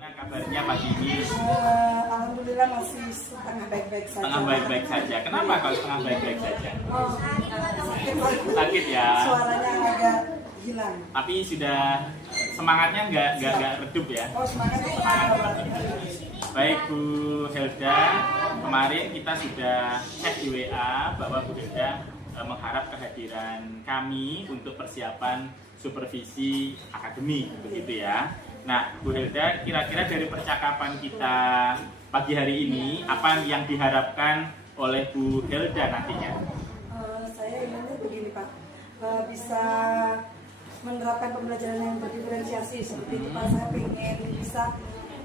Gimana kabarnya pagi ini? Alhamdulillah masih setengah baik-baik saja. Setengah baik-baik saja. Kenapa kalau setengah baik-baik saja? Oh, Sakit ya. Suaranya agak hilang. Tapi sudah semangatnya nggak redup ya? Oh, semangatnya. Baik Bu Helda, kemarin kita sudah cek di WA bahwa Bu Helda mengharap kehadiran kami untuk persiapan supervisi akademik, begitu ya. Nah, Bu Helda, kira-kira dari percakapan kita pagi hari ini, apa yang diharapkan oleh Bu Helda nantinya? Saya inginnya begini Pak, bisa menerapkan pembelajaran yang berdiferensiasi seperti itu Pak. Saya ingin bisa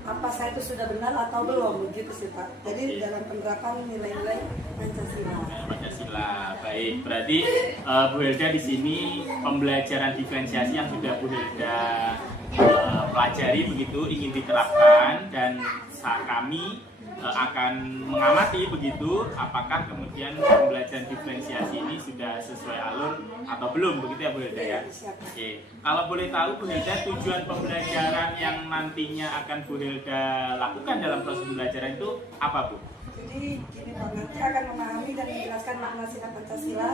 apa saya itu sudah benar atau belum, begitu sih Pak. Jadi dalam penerapan nilai-nilai Pancasila. Pancasila, baik. Berarti Bu Helda di sini pembelajaran diferensiasi yang sudah Bu Helda pelajari begitu ingin diterapkan, dan kami akan mengamati begitu apakah kemudian pembelajaran diferensiasi ini sudah sesuai alur atau belum, begitu ya Bu Helda ya. Oke. Kalau boleh tahu Bu Helda, tujuan pembelajaran yang nantinya akan Bu Helda lakukan dalam proses pembelajaran itu apa Bu? Jadi gini Pak, nanti akan memahami dan menjelaskan makna sila Pancasila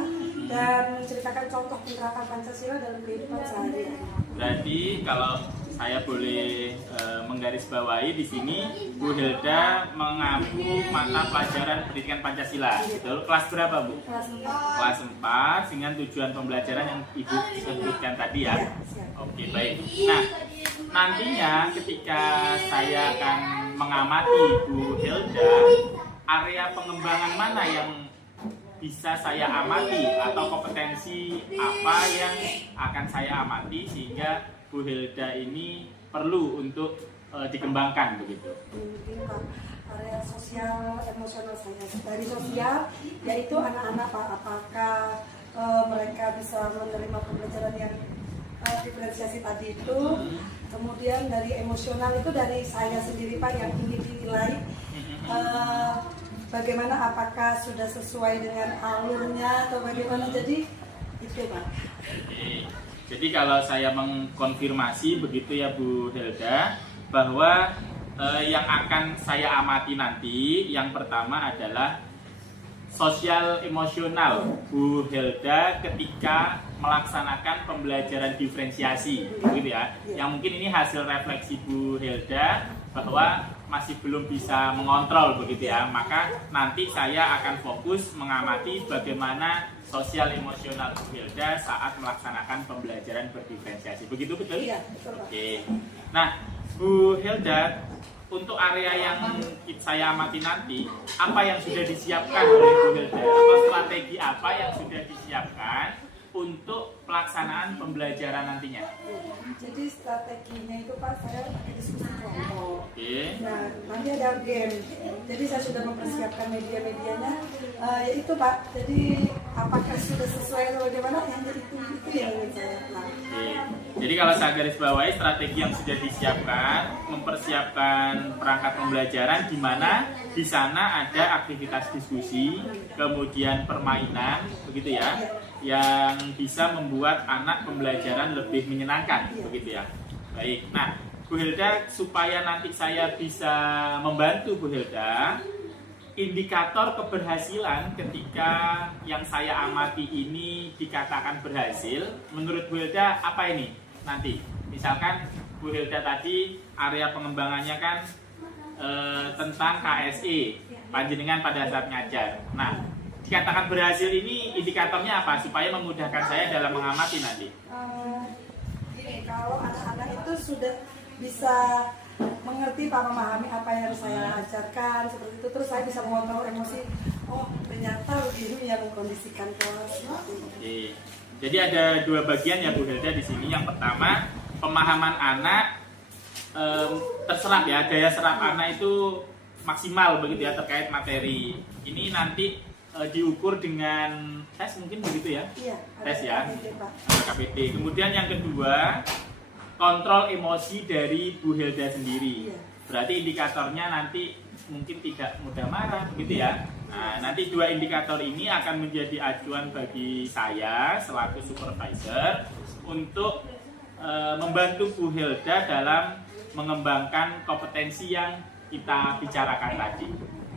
dan menceritakan contoh penerapan Pancasila dalam kehidupan sehari-hari. Berarti kalau saya boleh menggarisbawahi di sini, Bu Helda mengampu mata pelajaran pendidikan Pancasila. Betul? Kelas berapa Bu? Kelas 4. Kelas 4 dengan tujuan pembelajaran yang Ibu sebutkan tadi ya. Oke, baik. Nah, nantinya ketika saya akan mengamati Bu Helda, area pengembangan mana yang bisa saya amati atau kompetensi apa yang akan saya amati sehingga Bu Helda ini perlu untuk dikembangkan begitu. Begini Pak, area sosial emosional saya dari sosial yaitu anak-anak Pak, apakah mereka bisa menerima pembelajaran yang diferensiasi tadi itu. Kemudian dari emosional itu dari saya sendiri Pak yang ingin dinilai bagaimana, apakah sudah sesuai dengan alurnya atau bagaimana, jadi itu Pak. Jadi kalau saya mengkonfirmasi begitu ya Bu Helda, bahwa yang akan saya amati nanti yang pertama adalah sosial emosional Bu Helda ketika melaksanakan pembelajaran diferensiasi, begitu ya. Yang mungkin ini hasil refleksi Bu Helda bahwa masih belum bisa mengontrol begitu ya. Maka nanti saya akan fokus mengamati bagaimana sosial emosional Bu Helda saat melaksanakan pembelajaran berdiferensiasi. Begitu betul? Iya, betul Pak. Oke. Nah, Bu Helda, untuk area yang saya amati nanti, apa yang sudah disiapkan oleh Bu Helda? Atau strategi apa yang sudah disiapkan untuk pelaksanaan pembelajaran nantinya? Jadi strateginya itu Pak, saya diskusi kelompok. Oke. Nah, nanti ada game. Jadi saya sudah mempersiapkan media-medianya, yaitu Pak. Jadi apakah sudah sesuai atau bagaimana? Yang itu yang ingin saya lakukan. Oke. Jadi kalau saya garis bawahi, strategi yang sudah disiapkan, mempersiapkan perangkat pembelajaran di mana di sana ada aktivitas diskusi, kemudian permainan, begitu ya, yang bisa membuat anak pembelajaran lebih menyenangkan, begitu ya. Baik. Nah, Bu Helda, supaya nanti saya bisa membantu Bu Helda, indikator keberhasilan ketika yang saya amati ini dikatakan berhasil, menurut Bu Helda apa ini nanti? Misalkan Bu Helda tadi area pengembangannya kan tentang KSE, panjenengan pada saat ngajar. Nah, dikatakan berhasil ini indikatornya apa supaya memudahkan saya dalam mengamati nanti? Gini, kalau anak-anak itu sudah bisa mengerti Pak, memahami apa yang saya ajarkan seperti itu, terus saya bisa mengontrol emosi. Oh, ternyata begini yang mengkondisikan kelas. Oke. Jadi ada dua bagian ya Bu Helda di sini. Yang pertama, pemahaman anak terserap ya, daya serap anak itu maksimal begitu ya terkait materi. Ini nanti diukur dengan tes mungkin begitu ya? Iya, tes ya, KPT. KPT. Kemudian yang kedua, kontrol emosi dari Bu Helda sendiri. Berarti indikatornya nanti mungkin tidak mudah marah, begitu ya. Nah, nanti dua indikator ini akan menjadi acuan bagi saya selaku supervisor untuk membantu Bu Helda dalam mengembangkan kompetensi yang kita bicarakan tadi,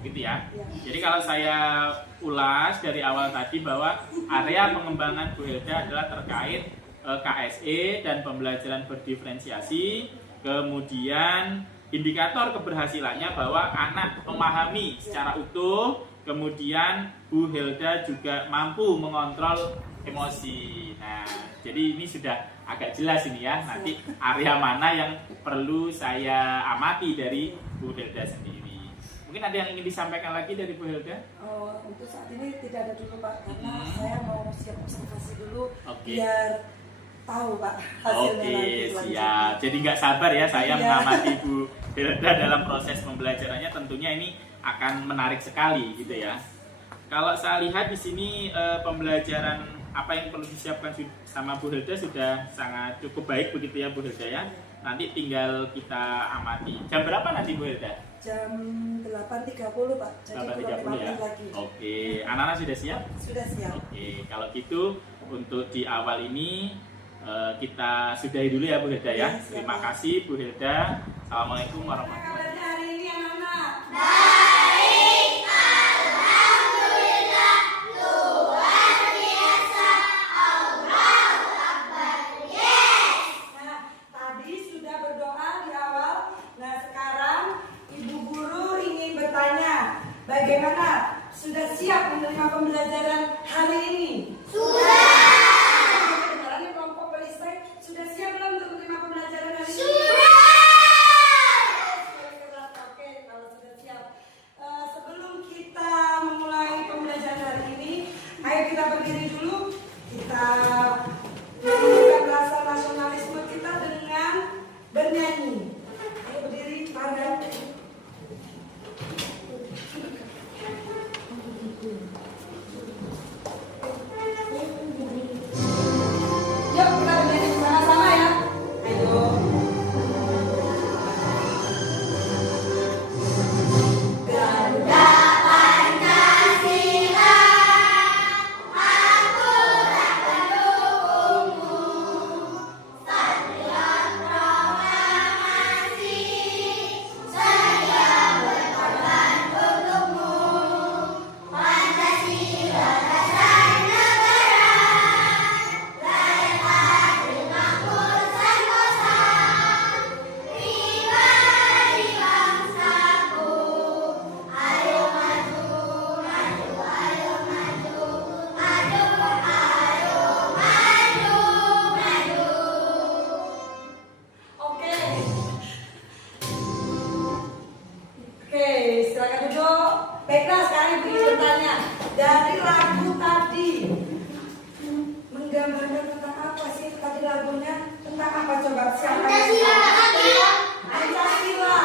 gitu ya. Jadi kalau saya ulas dari awal tadi bahwa area pengembangan Bu Helda adalah terkait KSE dan pembelajaran berdiferensiasi, kemudian indikator keberhasilannya bahwa anak memahami secara utuh, kemudian Bu Helda juga mampu mengontrol emosi. Nah, jadi ini sudah agak jelas ini ya, nanti area mana yang perlu saya amati dari Bu Helda sendiri. Mungkin ada yang ingin disampaikan lagi dari Bu Helda? Untuk saat ini tidak ada dulu Pak, karena saya mau siap observasi dulu Oke. biar tahu Pak hasilnya Oke, nanti. siap. Jadi nggak sabar ya saya Iya. mengamati Bu Helda dalam proses pembelajarannya. Tentunya ini akan menarik sekali gitu ya. Kalau saya lihat di sini pembelajaran apa yang perlu disiapkan sama Bu Helda sudah sangat cukup baik begitu ya Bu Helda ya. Nanti tinggal kita amati. Jam berapa nanti Bu Helda? Jam 8.30 Pak, jadi kurang 8.30 ya. 5 menit lagi. Oke, anak-anak sudah siap? Sudah siap. Oke, kalau gitu untuk di awal ini kita sudahi dulu ya Bu Helda ya. Ya, siap. Terima kasih Bu Helda. Assalamualaikum warahmatullahi wabarakatuh. Kabarnya hari ini anak-anak? Nah, tadi sudah berdoa di awal. Nah, sekarang Ibu Guru ingin bertanya, bagaimana? Sudah siap menerima pembelajaran hari ini? Kedengaran nih kelompok perisai, sudah siap belum untuk menerima pembelajaran hari ini? Oke, kalau sudah siap. Sebelum kita memulai pembelajaran hari ini, ayo kita berdiri dulu. Kita menunjukkan rasa nasionalisme kita dengan bernyanyi. Ayo berdiri, Farhan. Yuk kita berdiri sama-sama ya. Ayo. Garuda Pancasila, aku tak pendukungmu. Stadion proklamasi, saya berkorban untukmu. Pancasila dasar negara, layak makmur santosa, pribadi bangsaku. Ayo maju, maju, ayo maju, maju, ayo maju, maju. Oke. Oke, silakan duduk. Baiklah, sekarang begini bertanya. Dari lagu tadi menggambarkan tentang apa sih tadi lagunya? Tentang apa coba? Siapa? Pancasila.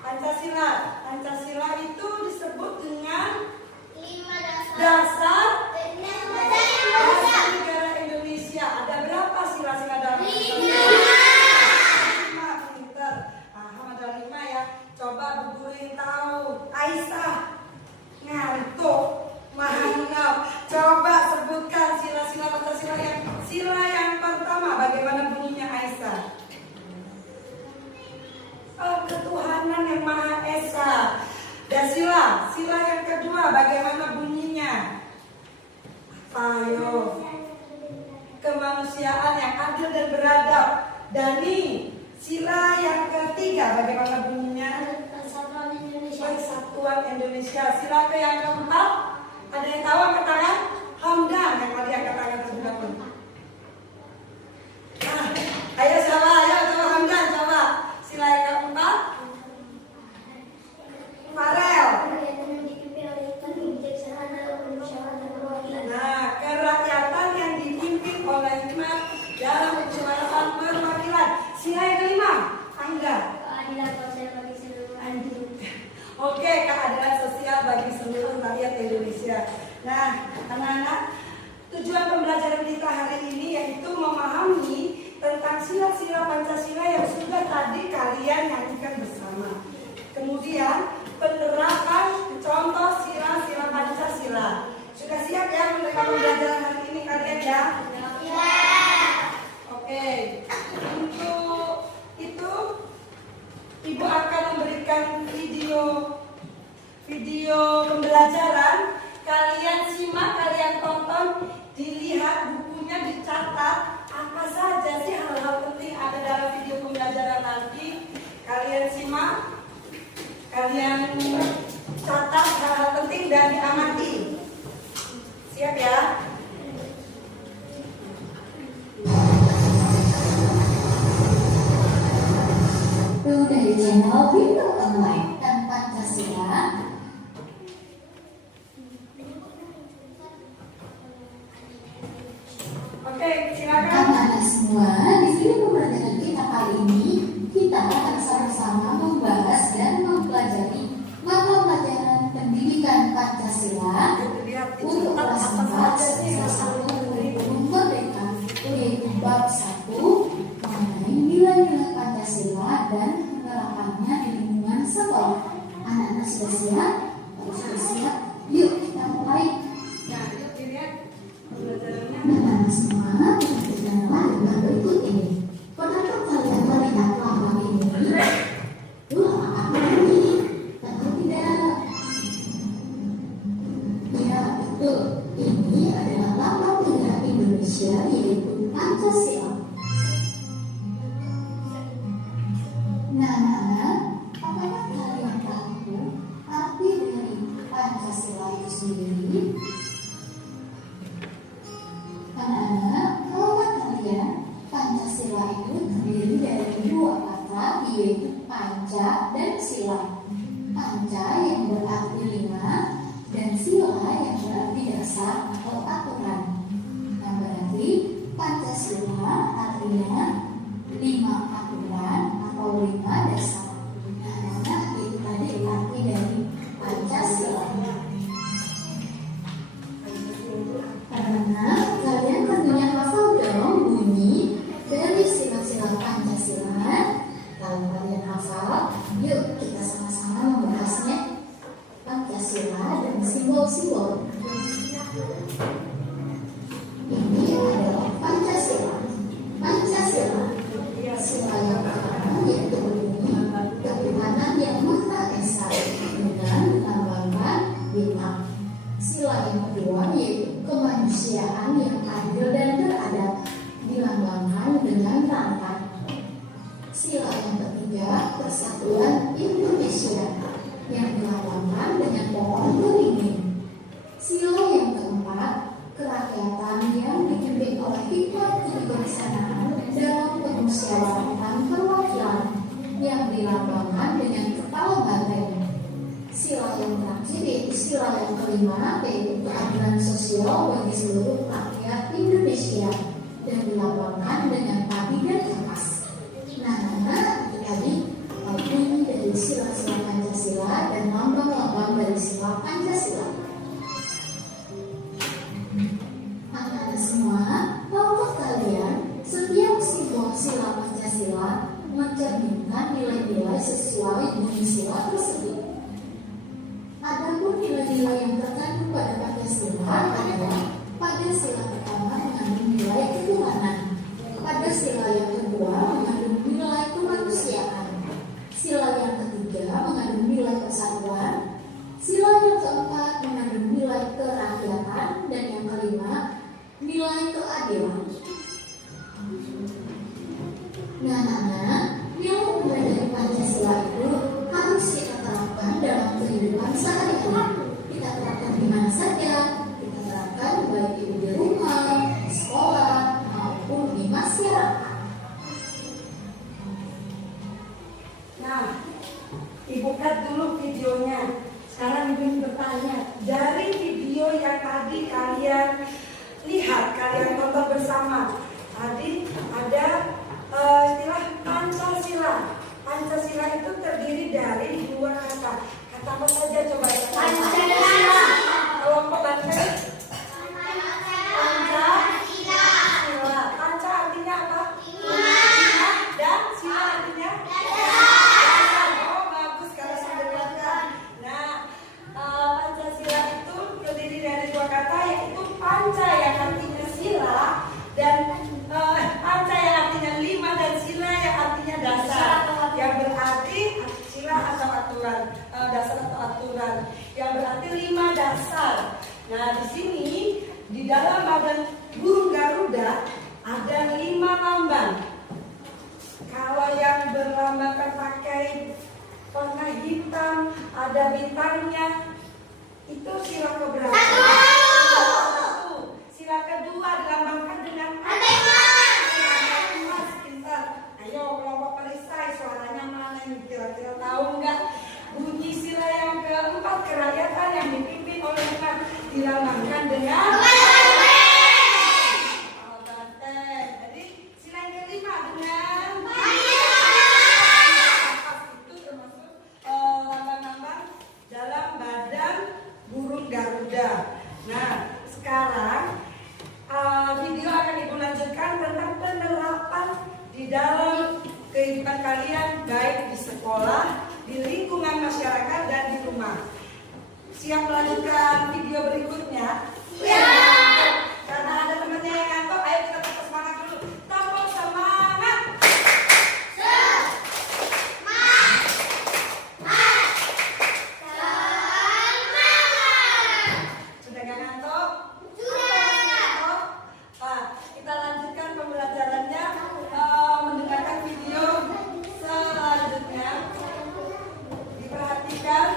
Pancasila. Pancasila itu disebut dengan dasar negara Indonesia. Ada berapa sila-sila dalam Indonesia? 5. Pinter. Paham ada 5 ya. Coba Bu Guru yang tahu. Aisyah. Ngantuk. Mahanap. Coba sebutkan sila-sila Pancasila yang sila yang pertama. Bagaimana bunyinya Aisyah? Ketuhanan yang Maha Esa. Dan sila yang kedua bagaimana bunyinya? Ayo. Kemanusiaan yang adil dan beradab. Dani, sila yang ketiga bagaimana bunyinya? Persatuan Indonesia. Sila ke yang keempat, ada yang tahu angkat tangan? Hamdan yang tadi angkat tangan terlebih dahulu. Nah, ayo siapa? Ayo coba Hamdan coba. Sila yang keempat. Farel. Nah, kerakyatan yang dipimpin oleh hikmat dalam kejuaraan perwakilan. Sila yang kelima, Angga. Oke, keadilan sosial bagi seluruh rakyat Indonesia. Nah, anak-anak, tujuan pembelajaran kita hari ini yaitu memahami tentang sila-sila Pancasila yang sudah tadi kalian nyanyikan bersama. Kemudian penerapan contoh sila-sila Pancasila. Sudah siap ya menerima pembelajaran hari ini kalian ya? Oke. Untuk itu video pembelajaran, kalian simak, kalian tonton, dilihat bukunya, dicatat apa saja sih hal-hal penting ada dalam video pembelajaran nanti. Kalian simak, kalian catat hal-hal penting dan diamati. Siap ya? Itu dari channel Window Online dan Pancasila. Oke, silakan. Anak-anak semua, di video pembelajaran kita kali ini kita akan sama-sama membahas dan mempelajari mata pelajaran pendidikan Pancasila untuk kelas 4 salah 1 kurikulum merdeka, yaitu bab 1 mengenai nilai-nilai Pancasila dan penerapannya di lingkungan sekolah. Anak-anak sudah siap? Kalau sudah siap, yuk kita mulai. Nah, yuk dilihat pembelajarannya. Anak-anak semua, perhatikanlah lambang berikut ini. Pernahkah kalian melihat lambang ini? Lambang apa ini? Tentu tidak. Ya, betul. Ini adalah lambang negara Indonesia, yaitu Pancasila. Nah, apakah kalian tahu arti dari Pancasila itu sendiri? Anak-anak, tahukah kalian Pancasila itu terdiri dari dua kata, yaitu panca dan sila. Panca yang berarti 5 dan sila yang berarti dasar atau aturan. Nah, berarti Pancasila artinya 5 aturan atau 5 dasar. Nah, itu tadi arti dari Pancasila. Karena kalian tentunya hafal dong bunyi dari sila-sila Pancasila. Kalau kalian hafal, yuk kita sama-sama membahasnya. Pancasila dan simbol-simbol. Ini adalah Pancasila. Pancasila, sila yang pertama yaitu berbunyi ketuhanan yang Maha Esa dengan melambangkan bintang. Sila yang kedua yaitu kemanusiaan yang adil dan beradab dilambangkan dengan rangka. Sila yang ketiga persatuan Indonesia yang dilambangkan dengan pohon beringin. Sila yang keempat kerakyatan yang dipimpin oleh hikmat kebijaksanaan dalam permusyawaratan perwakilan yang dilambangkan dengan kepala banteng. Sila yang terakhir yaitu sila yang kelima, yaitu keadilan sosial bagi seluruh rakyat Indonesia dan dilambangkan dengan padi dan kapas. Nah, itu tadi bunyi dari sila-sila Pancasila dan lambang-lambang dari sila Pancasila. Anak-anak semua, tahukah kalian setiap simbol sila Pancasila mencerminkan nilai-nilai sesuai bunyi sila tersebut. Adapun nilai-nilai yang terkandung pada Pancasila adalah pada sila pertama mengandung nilai ketuhanan, pada sila yang kedua mengandung nilai kemanusiaan, sila yang ketiga mengandung nilai persatuan, sila yang keempat mengandung nilai kerakyatan, dan yang kelima nilai keadilan. Nah, nilai dari Pancasila itu harus kita terapkan dalam kehidupan sehari-hari. Kita terapkan di mana saja. Kita terapkan baik itu di rumah, di sekolah, maupun di masyarakat. Nah, Ibu cut dulu videonya. Sekarang Ibu bertanya, dari video yang tadi kalian lihat, kalian tonton bersama, tadi ada istilah Pancasila. Pancasila itu terdiri dari dua kata. Kata apa saja coba? Pancasila. Kelompok banteng. Pancasila. Panca artinya apa? Lima. Dan sila artinya? Dasar. Oh, bagus kalau sudah dengarkan. Nah, Pancasila itu terdiri dari dua kata, yaitu panca yang artinya sila dan panca yang artinya 5 dan sila yang artinya dasar, yang berarti sila atau aturan, dasar atau aturan, yang berarti dasar. Nah, di sini di dalam badan burung Garuda ada 5 lambang. Kalau yang berlambangkan pakai warna hitam, ada bintangnya, itu sila keberapa? 1. Sila kedua dilambangkan dengan emas. Pintar. Ayo kelompok perisai, suaranya mana nih? Kira-kira tahu nggak? Bunyi sila yang keempat, kerakyatan yang dipimpin oleh emas, dilambangkan dengan banteng. Jadi sila yang kelima dengan itu termasuk lambang-lambang dalam badan burung Garuda. Nah, sekarang video akan Ibu lanjutkan tentang penerapan di dalam kehidupan kalian, baik di sekolah, di lingkungan masyarakat, dan di rumah. Siap melanjutkan video berikutnya? Ya. Karena ada temannya yang ngantuk, ayo kita tetap semangat dulu. Tepuk semangat. Sudah nggak ngantuk? Sudah. Nah, kita lanjutkan pembelajarannya, mendengarkan video selanjutnya. Diperhatikan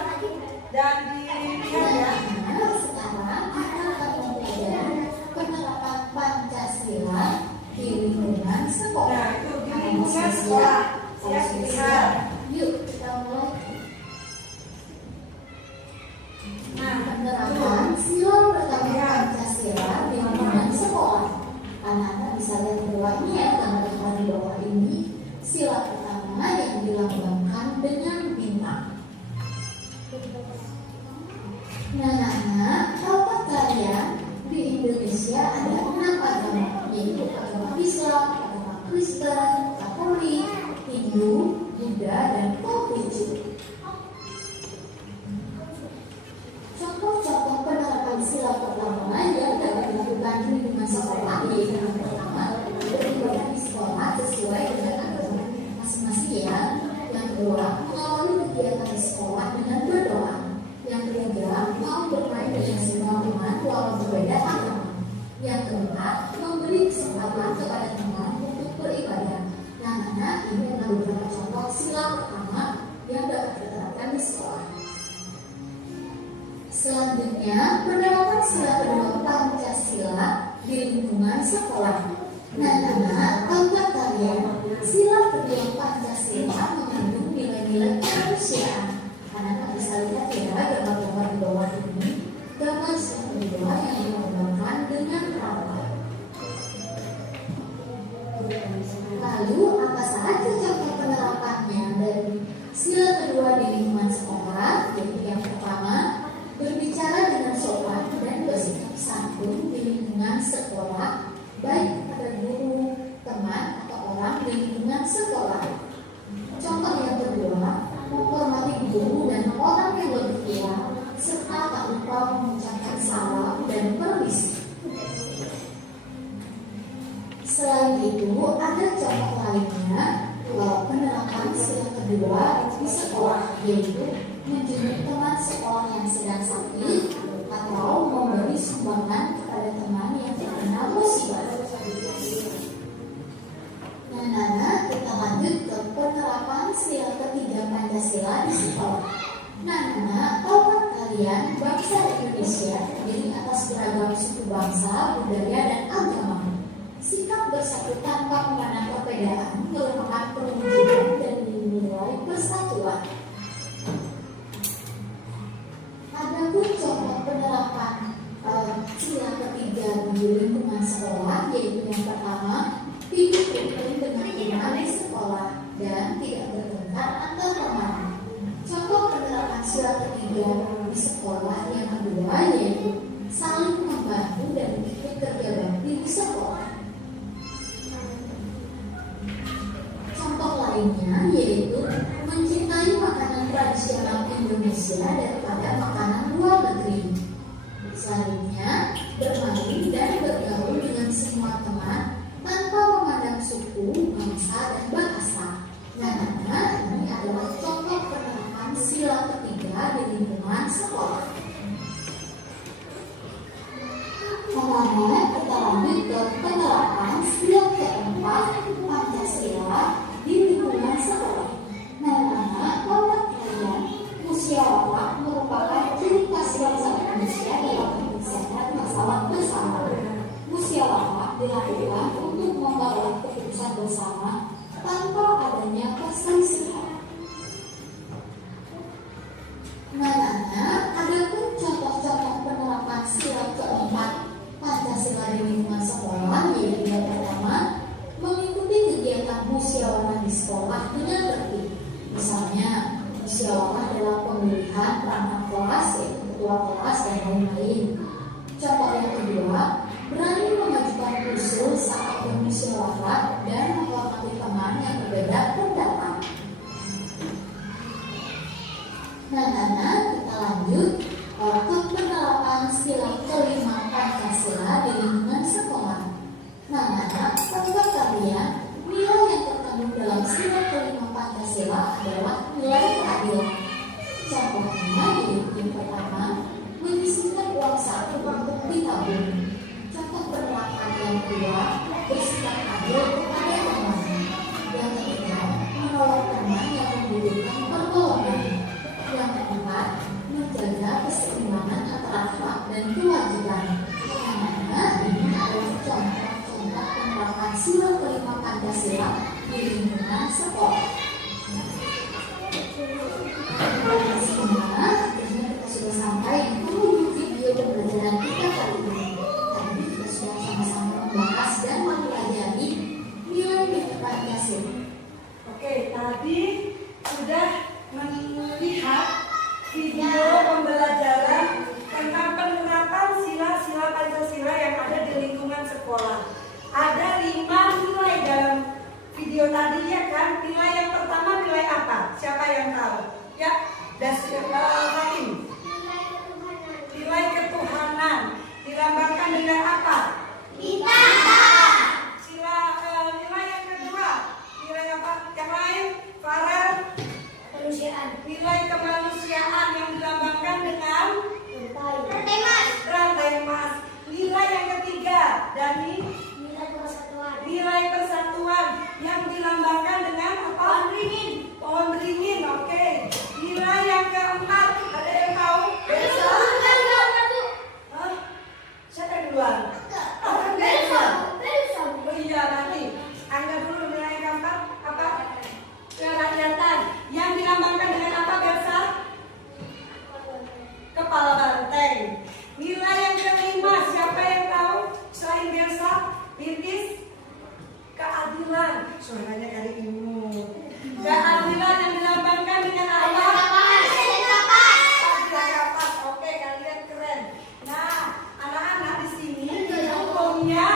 dan dilihat ya. Nah, sekarang kita akan mempelajari penerapan Pancasila di lingkungan sekolah. Nah, itu di lingkungan sekolah. Siap dilihat. Yuk kita mulai. Nah, Penerapan sila pertama Pancasila di lingkungan sekolah. Anak-anak bisa lihat di bawahnya ya, gambar-gambar di bawah ini. Sila pertama yang dilambangkan dengan bintang. Nah, anak-anak, tahukah kalian di Indonesia ada 6 agama, yaitu agama Islam, agama Kristen, Katolik, Hindu, Buddha, dan Konghucu. Contoh-contoh penerapan sila pertama yang dapat dilakukan di lingkungan sekolah, yaitu yang pertama, beribadah di sekolah sesuai dengan agama masing-masing ya. Yang kedua, mengawali kegiatan di sekolah dengan berdoa. Yang ketiga, mau bermain dengan semua teman walau berbeda agama. Yang keempat, memberi kesempatan kepada teman untuk beribadah. Nah, anak, ini adalah beberapa contoh sila pertama yang dapat diterapkan di sekolah. Selanjutnya, penerapan sila kedua Pancasila di lingkungan sekolah. Nah, anak, tahukah kalian sila kedua Pancasila mengandung nilai-nilai kemanusiaan? Anak-anak bisa lihat ya gambar-gambar di bawah ini. Gambar sila kedua yang dilambangkan dengan rambut. Lalu, apa saja contoh penerapannya dari sila kedua di lingkungan sekolah? Yaitu yang pertama, berbicara dengan sopan dan bersikap santun di lingkungan sekolah, baik pada guru, teman, atau orang di lingkungan sekolah. Contoh yang kedua, menghormati guru dan orang yang lebih tua, serta tak lupa mengucapkan salam dan permisi. Selain itu, ada contoh lainnya penerapan sila kedua di sekolah, yaitu menjenguk teman sekolah yang sedang sakit atau memberi sumbangan kepada teman yang terkena musibah. Nah, kita lanjut ke penerapan sila ketiga Pancasila di sekolah. Nah, tahukah kalian bangsa Indonesia terdiri atas beragam suku bangsa, budaya, dan agama. Sikap bersatu tanpa memandang perbedaan merupakan perwujudan dan nilai persatuan. Adapun contoh penerapan sila ketiga di lingkungan sekolah, yaitu yang pertama, hidup rukun dengan teman di sekolah dan tidak bertengkar antar teman. Contoh penerapan sila ketiga di sekolah yang kedua yaitu saling membantu dan ikut kerja bakti di sekolah. Contoh lainnya yaitu mencintai makanan tradisional Indonesia daripada makanan luar negeri. Selanjutnya, bermain dan bergaul dengan semua teman tanpa memandang suku, bangsa, dan bahasa. Nah, ini adalah contoh penerapan sila ketiga di lingkungan sekolah. Nah, kita lanjut ke penerapan sila keempat Pancasila di lingkungan sekolah. Nah, anak-anak, kontak kalian, musyawarah merupakan ciri khas bangsa Indonesia dalam menyelesaikan masalah bersama. Musyawarah dilakukan untuk memperoleh keputusan bersama tanpa adanya perselisihan. Nah, anak, adapun contoh-contoh penerapan sila keempat Pancasila di lingkungan sekolah, yaitu yang pertama, mengikuti kegiatan musyawarah di sekolah dengan tertib. Misalnya, musyawarah dalam pemilihan perangkat kelas, yaitu ketua kelas dan lain-lain. Contoh yang kedua, berani mengajukan usul saat bermusyawarah dan menghormati teman yang berbeda pendapat. Nah, kita lanjut ke penerapan sila kelima Pancasila di lingkungan sekolah. Nah, tahukah kalian nilai yang terkandung dalam sila kelima Pancasila adalah nilai keadilan. Contohnya yaitu yang pertama, menyisihkan uang saku untuk ditabung. Contoh penerapan yang kedua, bersikap adil kepada teman. Yang ketiga, menolong teman yang membutuhkan pertolongan. Yang keempat, menjaga keseimbangan antara hak dan kewajiban. Karena ini adalah contoh-contoh penerapan sila kelima Pancasila di lingkungan sekolah. Sehingga akhirnya kita sudah sampai di video pembelajaran kita kali ini. Tadi kita sudah sama-sama membahas dan mempelajari nilai-nilai Pancasila. Oke, tadi sudah melihat video pembelajaran tentang penerapan sila-sila Pancasila yang ada di lingkungan sekolah. Ada 5 nilai dalam video tadi, ya kan? Nilai yang pertama nilai apa? Siapa yang tahu? Ya, Hakim. Nilai ketuhanan dilambangkan dengan apa? Bintang. Nilai yang kedua, nilai apa? Yang lain, Farel. Kemanusiaan. Nilai kemanusiaan yang dilambangkan dengan rantai emas. Nilai yang ketiga, Dani. Nilai persatuan yang dilambangkan dengan apa? Pohon beringin. Oke. Nilai yang keempat, ada yang tahu? Hah? Siapa yang duluan? Oh iya, nanti. Angga dulu nilai yang keempat apa? Kerakyatan. Yang dilambangkan dengan apa, Belsa? Kepala banteng. Nilai yang kelima, siapa yang tahu? Selain Belsa, Birgis? Keadilan. Suaranya kali imut. Keadilan yang dilambangkan dengan apa? Kapas. Oke, kalian keren. Nah, anak-anak di sini punya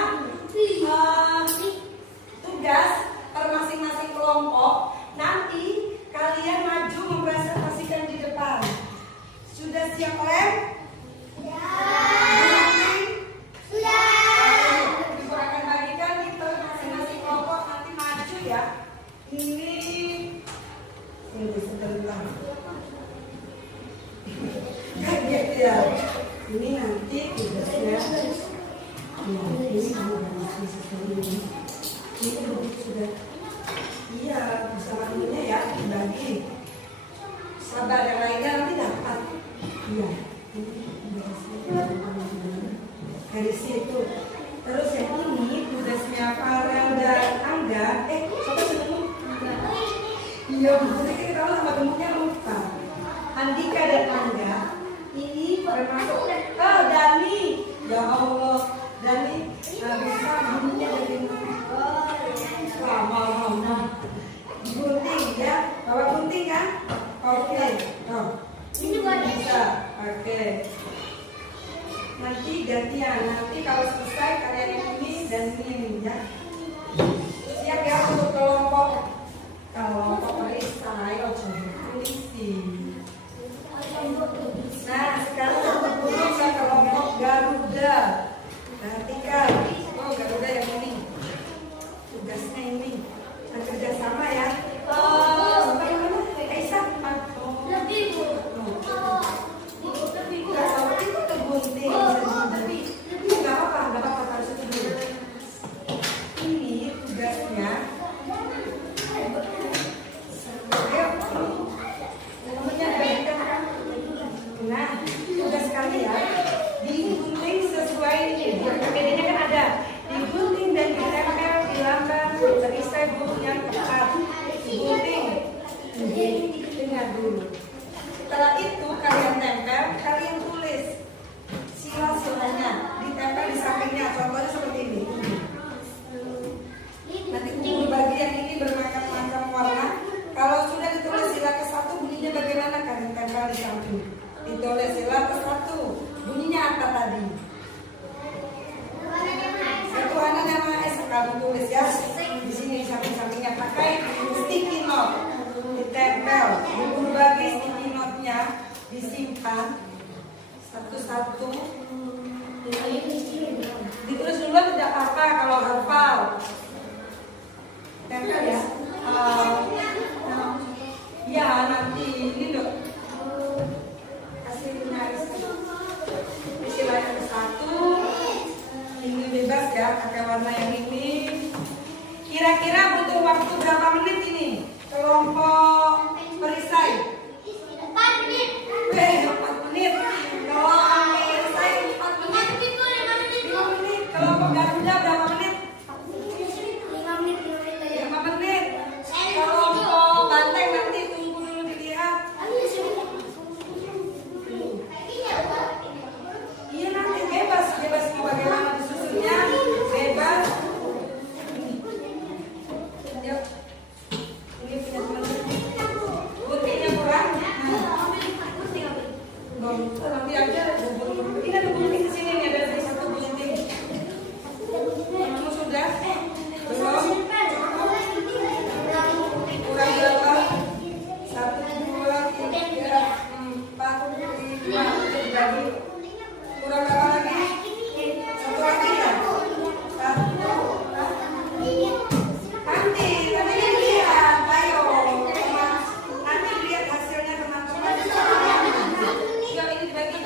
tugas per masing-masing kelompok. Nanti kalian maju mempresentasikan di depan. Sudah siap, Lem? Sudah. Ibu akan bagikan itu masing-masing kelompok nanti maju ya. Ini sebentar. Ya. Ini nanti tugasnya. Ini sudah. Iya, bersama temennya ya, dibagi. Sabar, yang lainnya nanti dapat. Iya. Dari situ. Terus yang ini tugasnya Farel dan Angga. Siapa sebelum? Iya, maksudnya kita tahu sama gemuknya lupa. Andika dan Angga. Ini termasuk. Oh, Dani. Ya Allah, Dani bisa bunyinya dari mana? Gunting ya, bawa gunting kan? Oke, ini bisa. Oke. Nanti gantian. Nanti kalau selesai kalian yang ini dan ini ya. Siap ya untuk kelompok perisai. Polisi. Nah, sekarang untuk burung ke kelompok Garuda. Perhatikan. Oh, Garuda yang ini. Tugasnya ini. Kerjasama ya. Sampai mana? Aisyah. Lebih. Nggak apa-apa. boleh sila ke-1. Bunyinya apa tadi? Satu anak nama S kamu tulis ya. Di sini di samping-sampingnya pakai sticky note, ditempel. Berbagai sticky note-nya disimpan satu-satu. Ditulis duluan tidak apa-apa kalau hafal. Tempel ya. Ya nanti ini dok. Kasih nyaris. Istilah yang ke-1. Ini bebas ya, pakai warna yang ini. Kira-kira butuh waktu berapa menit ini? Kelompok perisai. 4 menit. 4 menit. Kelompok perisai 4 menit. 5 menit. Kelompok Garuda berapa menit? 5 menit. 5 menit. Kelompok Banteng nanti tunggu dulu dilihat. Iya nanti bebas mau bagaimana disusunnya, bebas. Yuk. Ini punya teman-teman. Buktinya kurang. Nanti aja bubur. Ini ada bubur di sini nih, ada satu gunting. Kamu sudah? Belum? Kurang berapa? 1, 2, 3, 4, 5. Jadi kurang berapa lagi? 1 lagi ya? 1. Nanti lihat, ayo. Nanti lihat hasilnya teman-teman. Yuk ini dibagi.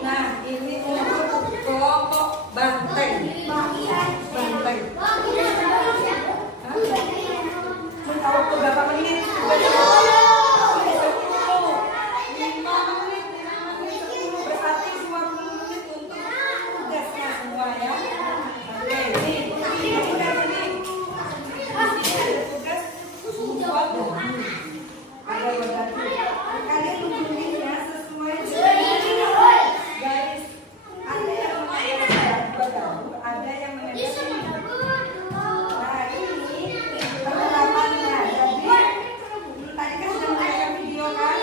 Nah ini untuk kelompok Banteng. Banteng. Tahu berapa menit? 5 menit, 10 berarti 20 menit untuk tugasnya semua ya. Oke, ini tugas ini. Tugas buat ada wadahnya. Kalian mengundinya sesuai garis. Ada yang ada yang menempel. Nah ini penerapannya. Jadi tadi kan sudah menayangkan video kan?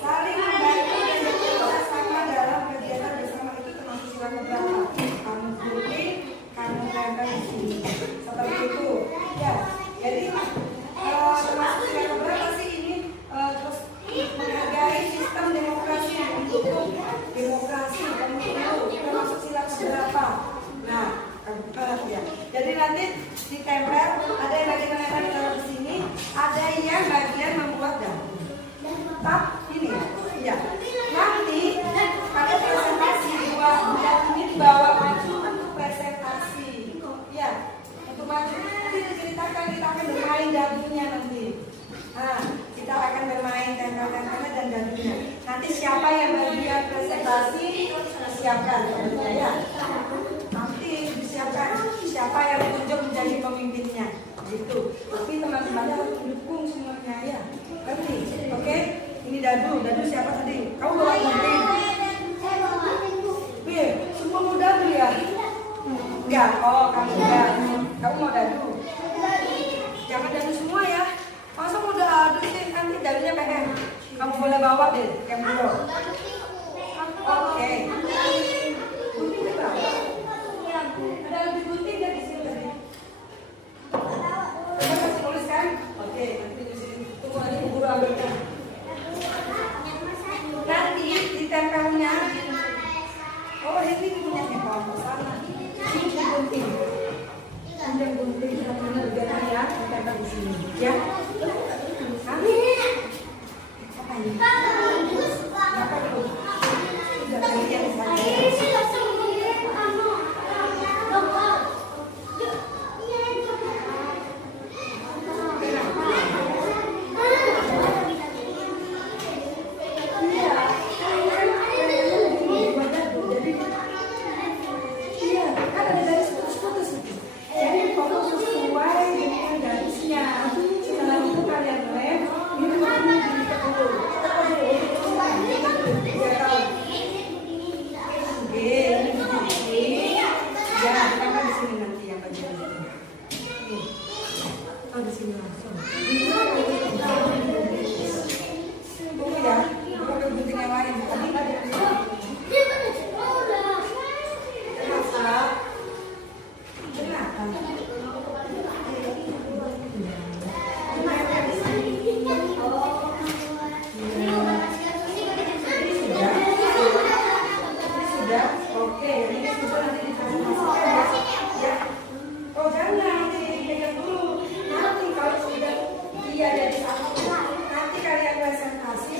Saling membantu dan bekerja sama dalam kegiatan bersama itu termasuk sila keberapa? Kamu gunting, kamu tempel di sini. Seperti itu. Ya. Jadi termasuk sila keberapa sih ini? Terus menghargai sistem demokrasi yang mendukung demokrasi pemilu. Termasuk sila keberapa? Nah, ya. Jadi nanti ditempel, ada yang bagian menempel di sini, ada yang bagian membuat gambar. Tetap ini ya. Nanti pada presentasi ini dibawa maju untuk presentasi. Ya, untuk maju nanti diceritakan kita akan bermain dadunya nanti. Nah, kita akan bermain tempel-tempelnya dan dadunya. Nanti siapa yang bagian presentasi siapkan ya. Nanti disiapkan siapa yang ditunjuk menjadi pemimpinnya gitu. Tapi teman-temannya harus mendukung semuanya ya. Ngerti? Oke? Ini dadu siapa tadi? Kamu bawa gunting? Semua mau dadu ya? Enggak, kamu enggak. Kamu mau dadu? Jangan dadu semua ya. Masa mau dadu sih? Nanti dadunya pengen. Kamu boleh bawa deh, kayak dulu. Oke. Gunting berapa? Ada lebih gunting dari sini tadi. Kita kasih tuliskan. Oke, nanti di sini. Tunggu aja guru ambilkan. Nanti ditempelnya. Oh ini punya kelompok sana. Ini gunting. Ada gunting satunya begitu ya. Ditempel di sini. Ya. Amin. Apa ini? sini langsung. Tunggu ya, bukan gunting yang lain. Tadi ada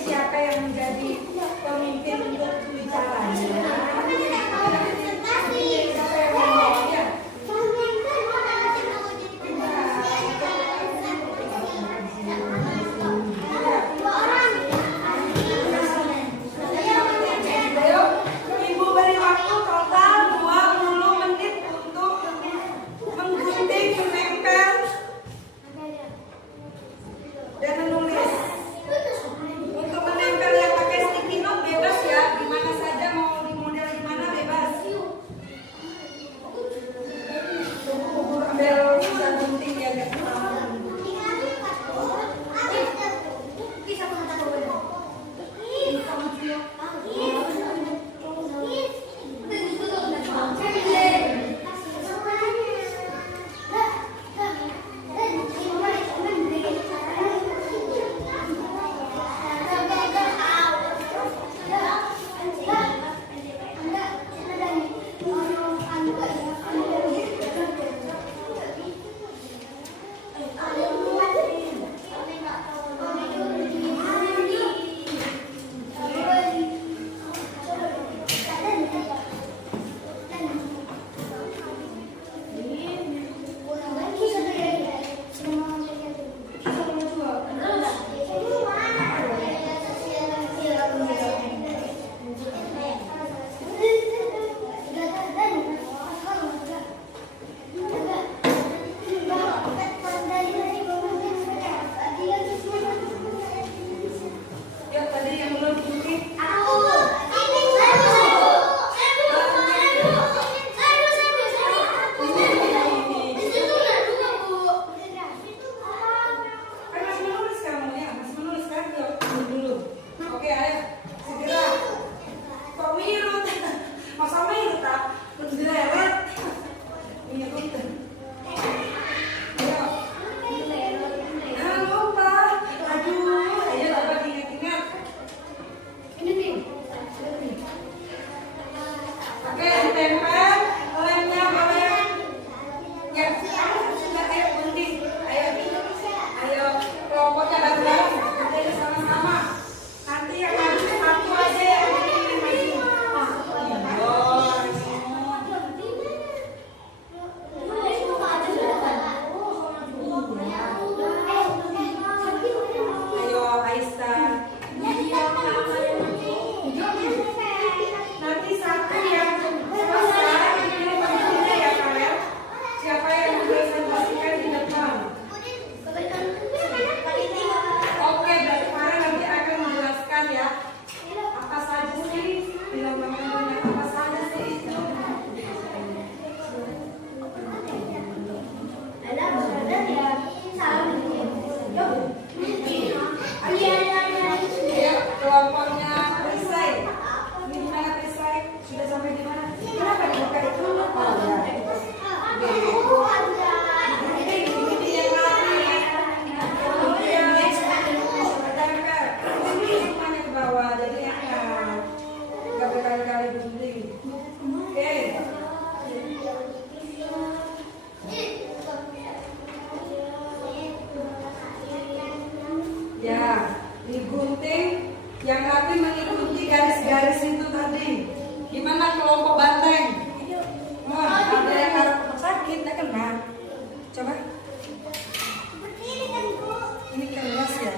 siapa yang menjadi pemimpin untuk bicaranya. Ibu beri waktu total 20 menit untuk menggunting, menempel, dan menulis. Untuk menempel yang pakai sticky note bebas ya, dimana saja mau di model gimana bebas. Ambil bisa gunting ya guys. Ya, digunting yang rapi mengikuti garis-garis itu tadi. Gimana kelompok banteng? Wah, ada yang harap sakit, tak kena. Coba. Ini keras ya.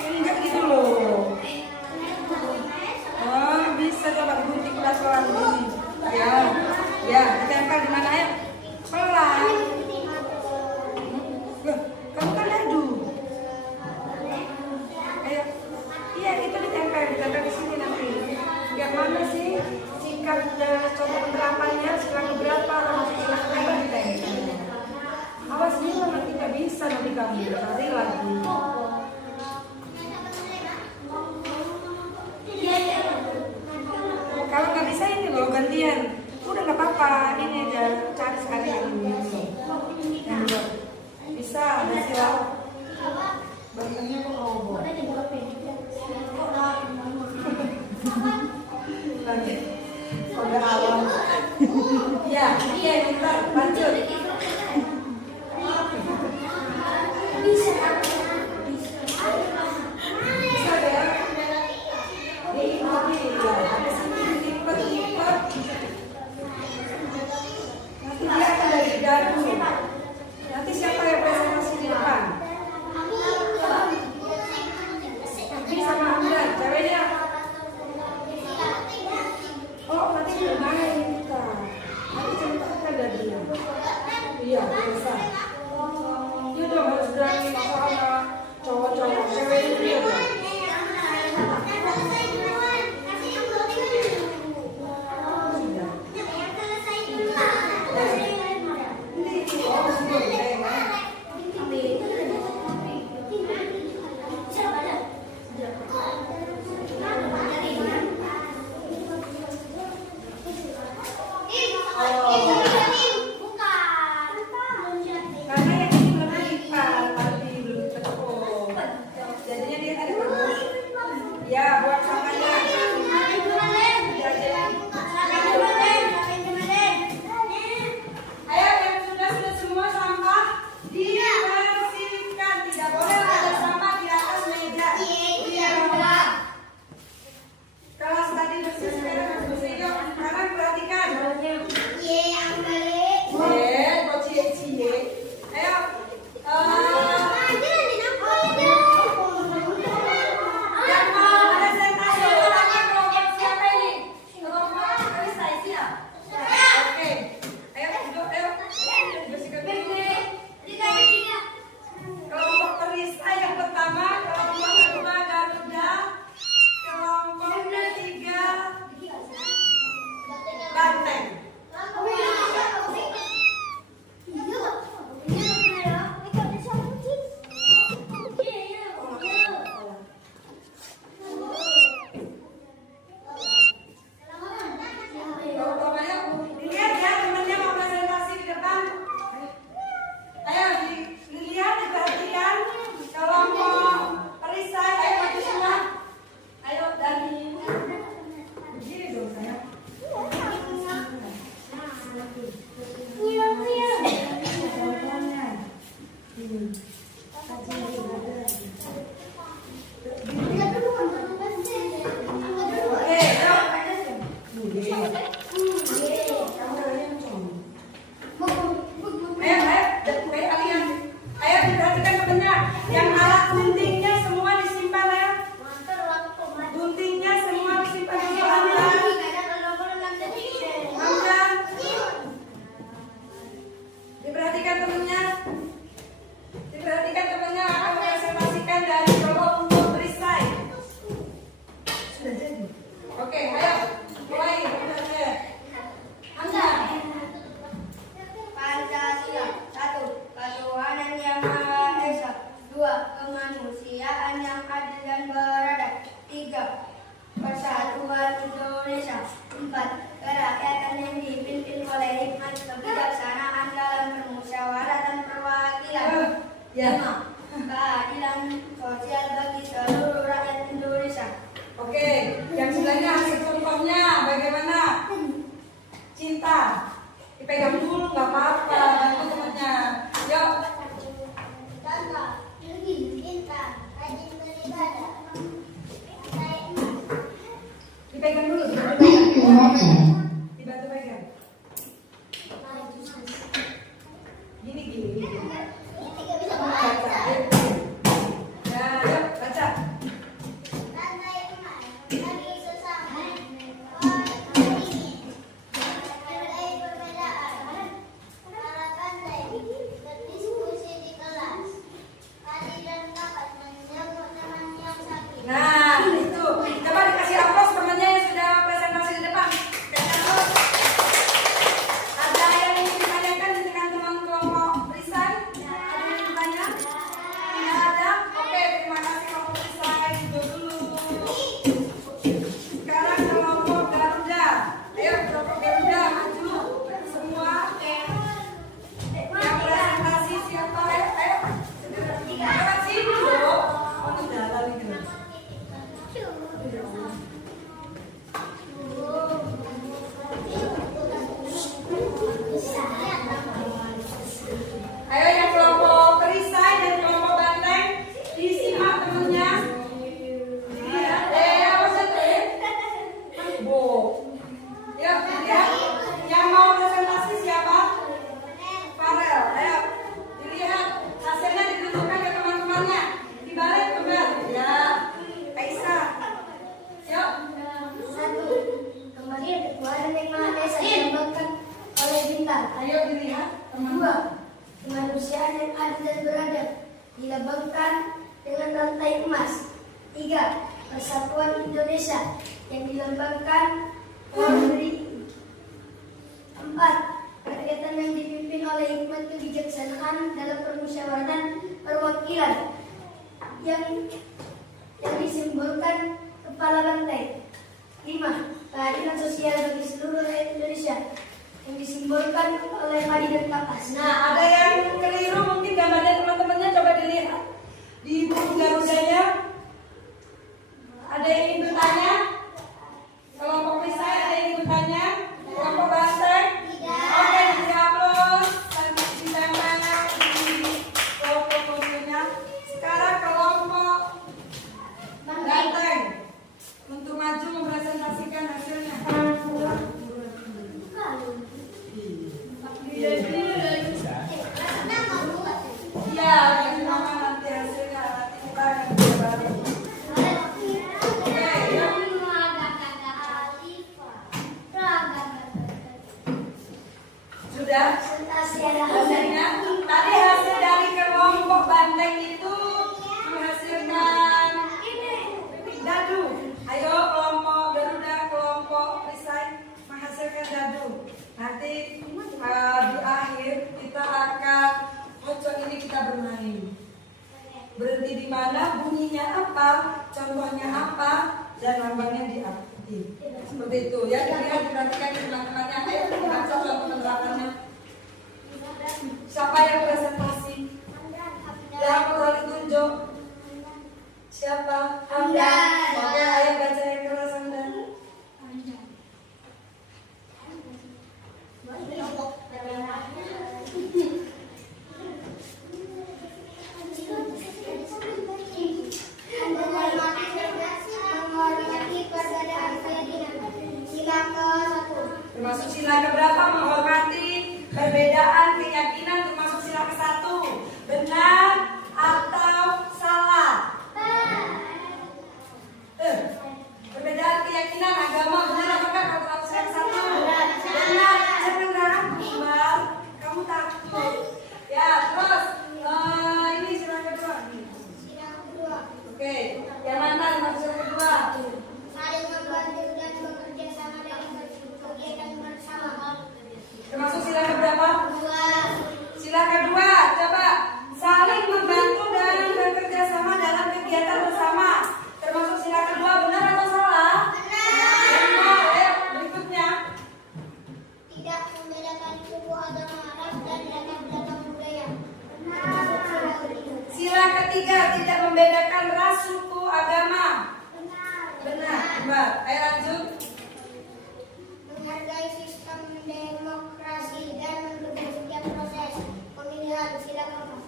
Enggak gitu loh. Oh, bisa coba gunting pelan-pelan begini. Ya, ya, ditempel di mana ya? Pelan. Kamu kan adu. Ayo. Iya, itu ditempel di sini nanti. Yang mana sih singkat contoh penerapannya, selang berapa? apa ini aja cari sekali ini. Bisa, bisa. Banyaknya kok roboh. Udah awal. Ya, iya, kita lanjut. Bisa ya? Ini ya, ada sini lipat-lipat. Nanti dia akan dari dalam. Nanti siapa yang presentasi di depan? Bisa sama Anda, ceweknya. Oh, nanti gimana ini kita? Nanti ceritakan dari dia. Iya, bisa. Dia udah harus berani sama cowok-cowok, ceweknya dia. Karena yang ini belum lipat, tapi belum tepung. Jadinya dia ada tepung. Ya, buat makannya. Ayo yang sudah semua sampah dibersihkan. Tidak boleh ada sampah di atas meja. Kelas tadi bersih, sekarang harus bersih. Yuk, sekarang perhatikan. Nah, itu. Coba dikasih aplaus temannya yang sudah presentasi di depan. Ayo yang kelompok perisai dan kelompok banteng disimak temennya. Dilihat, apa sih? Bu. Ya, dilihat. Yang mau presentasi siapa? Farel. Ayo, dilihat hasilnya ditunjukkan ke teman-temannya. Dibalik kembali. Ya, Kaisa. Yuk. 1. Kemarin ketua RMK desa dilambangkan oleh bintang. Ayo dilihat. 2. Kemanusiaan yang adil dan beradab dilambangkan dengan rantai emas. 3. Persatuan Indonesia yang dilambangkan Polri. 4. Kegiatan yang dipimpin oleh hikmat kebijaksanaan dalam permusyawaratan perwakilan yang disimbolkan kepala rantai. 5. Keadilan sosial bagi seluruh rakyat Indonesia yang disimbolkan oleh padi dan kapas. Nah, ada yang keliru mungkin gambarnya teman-temannya, coba dilihat di buku Garudanya. Ada yang ingin bertanya? Kelompok perisai ada yang ingin bertanya? Kelompok banteng? Oke, dihapus dan ditempel di foto-fotonya. Sekarang kelompok banteng untuk maju mempresentasikan hasilnya. Iya, bagi mama nanti hasilnya nanti kita akan baru. Sudah? Hasilnya tadi hasil dari kelompok banteng itu menghasilkan dadu. Ayo kelompok Garuda, kelompok perisai menghasilkan dadu. Nanti di akhir kita akan pojok ini kita bermain. Berhenti di mana, bunyinya apa, contohnya apa, dan lambangnya diikuti. Seperti itu ya, dilihat diperhatikan di teman-temannya. Ayo kita baca contoh penerapannya. Siapa yang presentasi? Yang perlu ditunjuk? Siapa? Hamdan. Oke, ayo baca yang keras Hamdan. Termasuk sila keberapa? Menghormati perbedaan keyakinan, termasuk sila ke-1. Benar atau salah? Perbedaan keyakinan agama benar apa enggak? Kalau sila ke-1 benar. Jangan ragu, kamu takut. Ya, terus ini sila kedua. Oke, yang mana dimaksud sila kedua? Saling membantu dan bekerja sama dalam kegiatan bersama. Termasuk sila keberapa? 2. Sila kedua, coba saling membantu dan bekerja sama dalam kegiatan bersama. Termasuk sila kedua, benar atau salah? Benar. Ayo, berikutnya. Tidak membedakan suku, agama, ras, dan latar budaya. Sila ketiga, tidak membedakan ras, suku, agama. Benar. Coba, ayo lanjut. Menghargai sistem demokrasi dan mendukung setiap proses pemilihan. Sila keempat.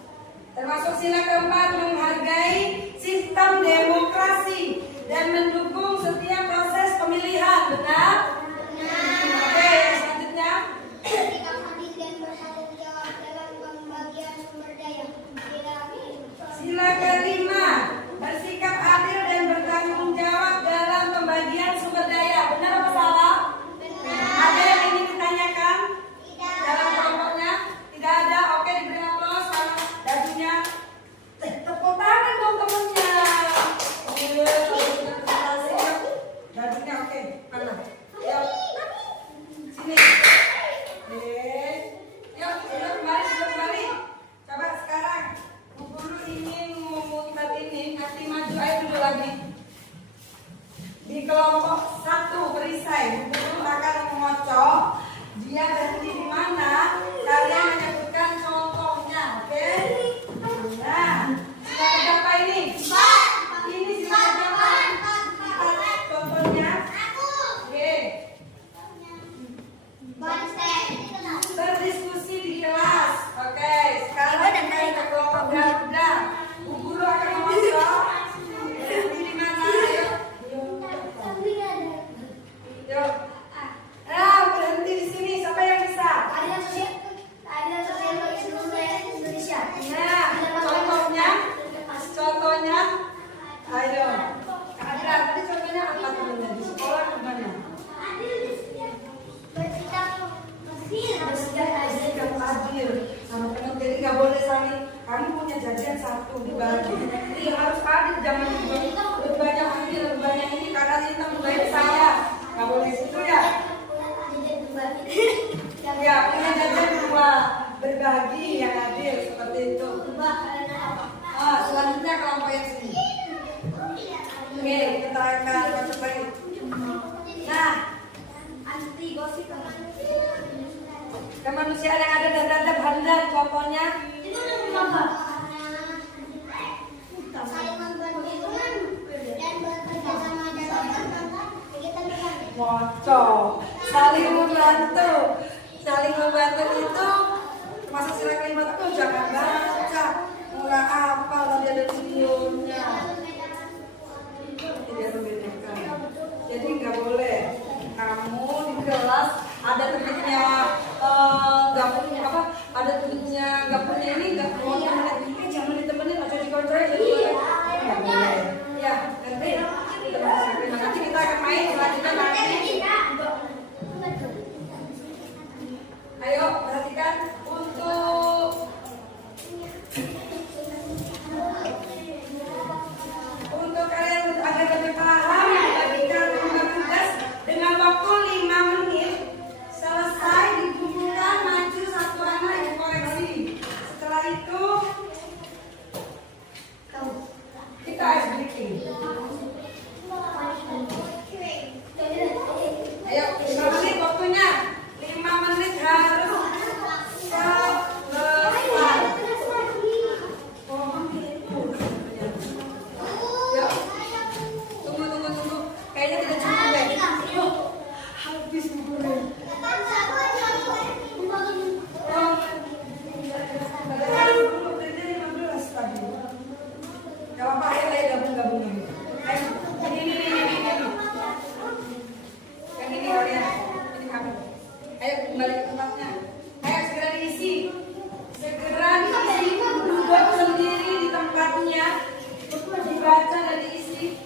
Termasuk sila keempat, menghargai sistem demokrasi dan mendukung setiap proses pemilihan. Benar? Oke, selanjutnya. Bersikap adil dan bertanggung jawab dalam pembagian sumber daya. Sila kelima, bersikap adil dan bertanggung jawab dalam pembagian sumber daya. Benar atau salah? Ada yang ingin ditanyakan? Dalam kelompoknya? Tidak ada? Oke, diberi aplaus sama dadunya. Tepuk tangan dong temennya. Oke, dadunya oke. Mana? Yuk. Sini. Oke. Yuk, sudah kembali. Coba sekarang Bu Guru ingin memutar ini, kasih maju, ayo duduk lagi. Di kelompok 1 perisai, Bu Guru akan mengocok. Dia berhenti di mana? Kalian menyebutkan contohnya, oke? Nah, sila berapa ini? Ini sila berapa? Contohnya? Oke. Banteng. Berdiri nggak boleh saling. Kamu punya jajan satu dibagi. Ini harus adil, jangan lebih banyak ini, lebih banyak ini karena ini tanggung jawab saya. Nggak boleh situ ya. Ya punya jajan dua, berbagi yang adil seperti itu. Selanjutnya kelompok yang sini. Oke, kita akan masuk lagi. Nah, kemanusiaan yang ada dan ada bandar contohnya. Moco, saling membantu. Saling membantu itu masuk sila kelima itu jangan baca, nggak apa tadi ada videonya. Tidak membedakan. Jadi nggak boleh kamu di kelas ada temennya nggak punya apa, ada temennya nggak punya ini nggak mau temenin, jangan ditemenin atau dikontrol jadi nggak boleh. Ya nanti kita akan main selanjutnya nanti. Ayo perhatikan untuk kalian agar lebih paham bagikan tugas dengan waktu 5 menit. Selesai dikumpulkan maju satu anak dikoreksi. Setelah itu kita ice breaking. Ayo 5 menit waktunya. 5 menit harus selesai. Tunggu. Kayaknya tidak cukup deh. Yuk, habis bukunya. Kalau Pak ayo gabung ini. Ayo, ini. Yang ini kalian, ini kamu. Ayo kembali ke tempatnya. Ayo segera diisi. Duduk sendiri di tempatnya. Dibaca dan diisi.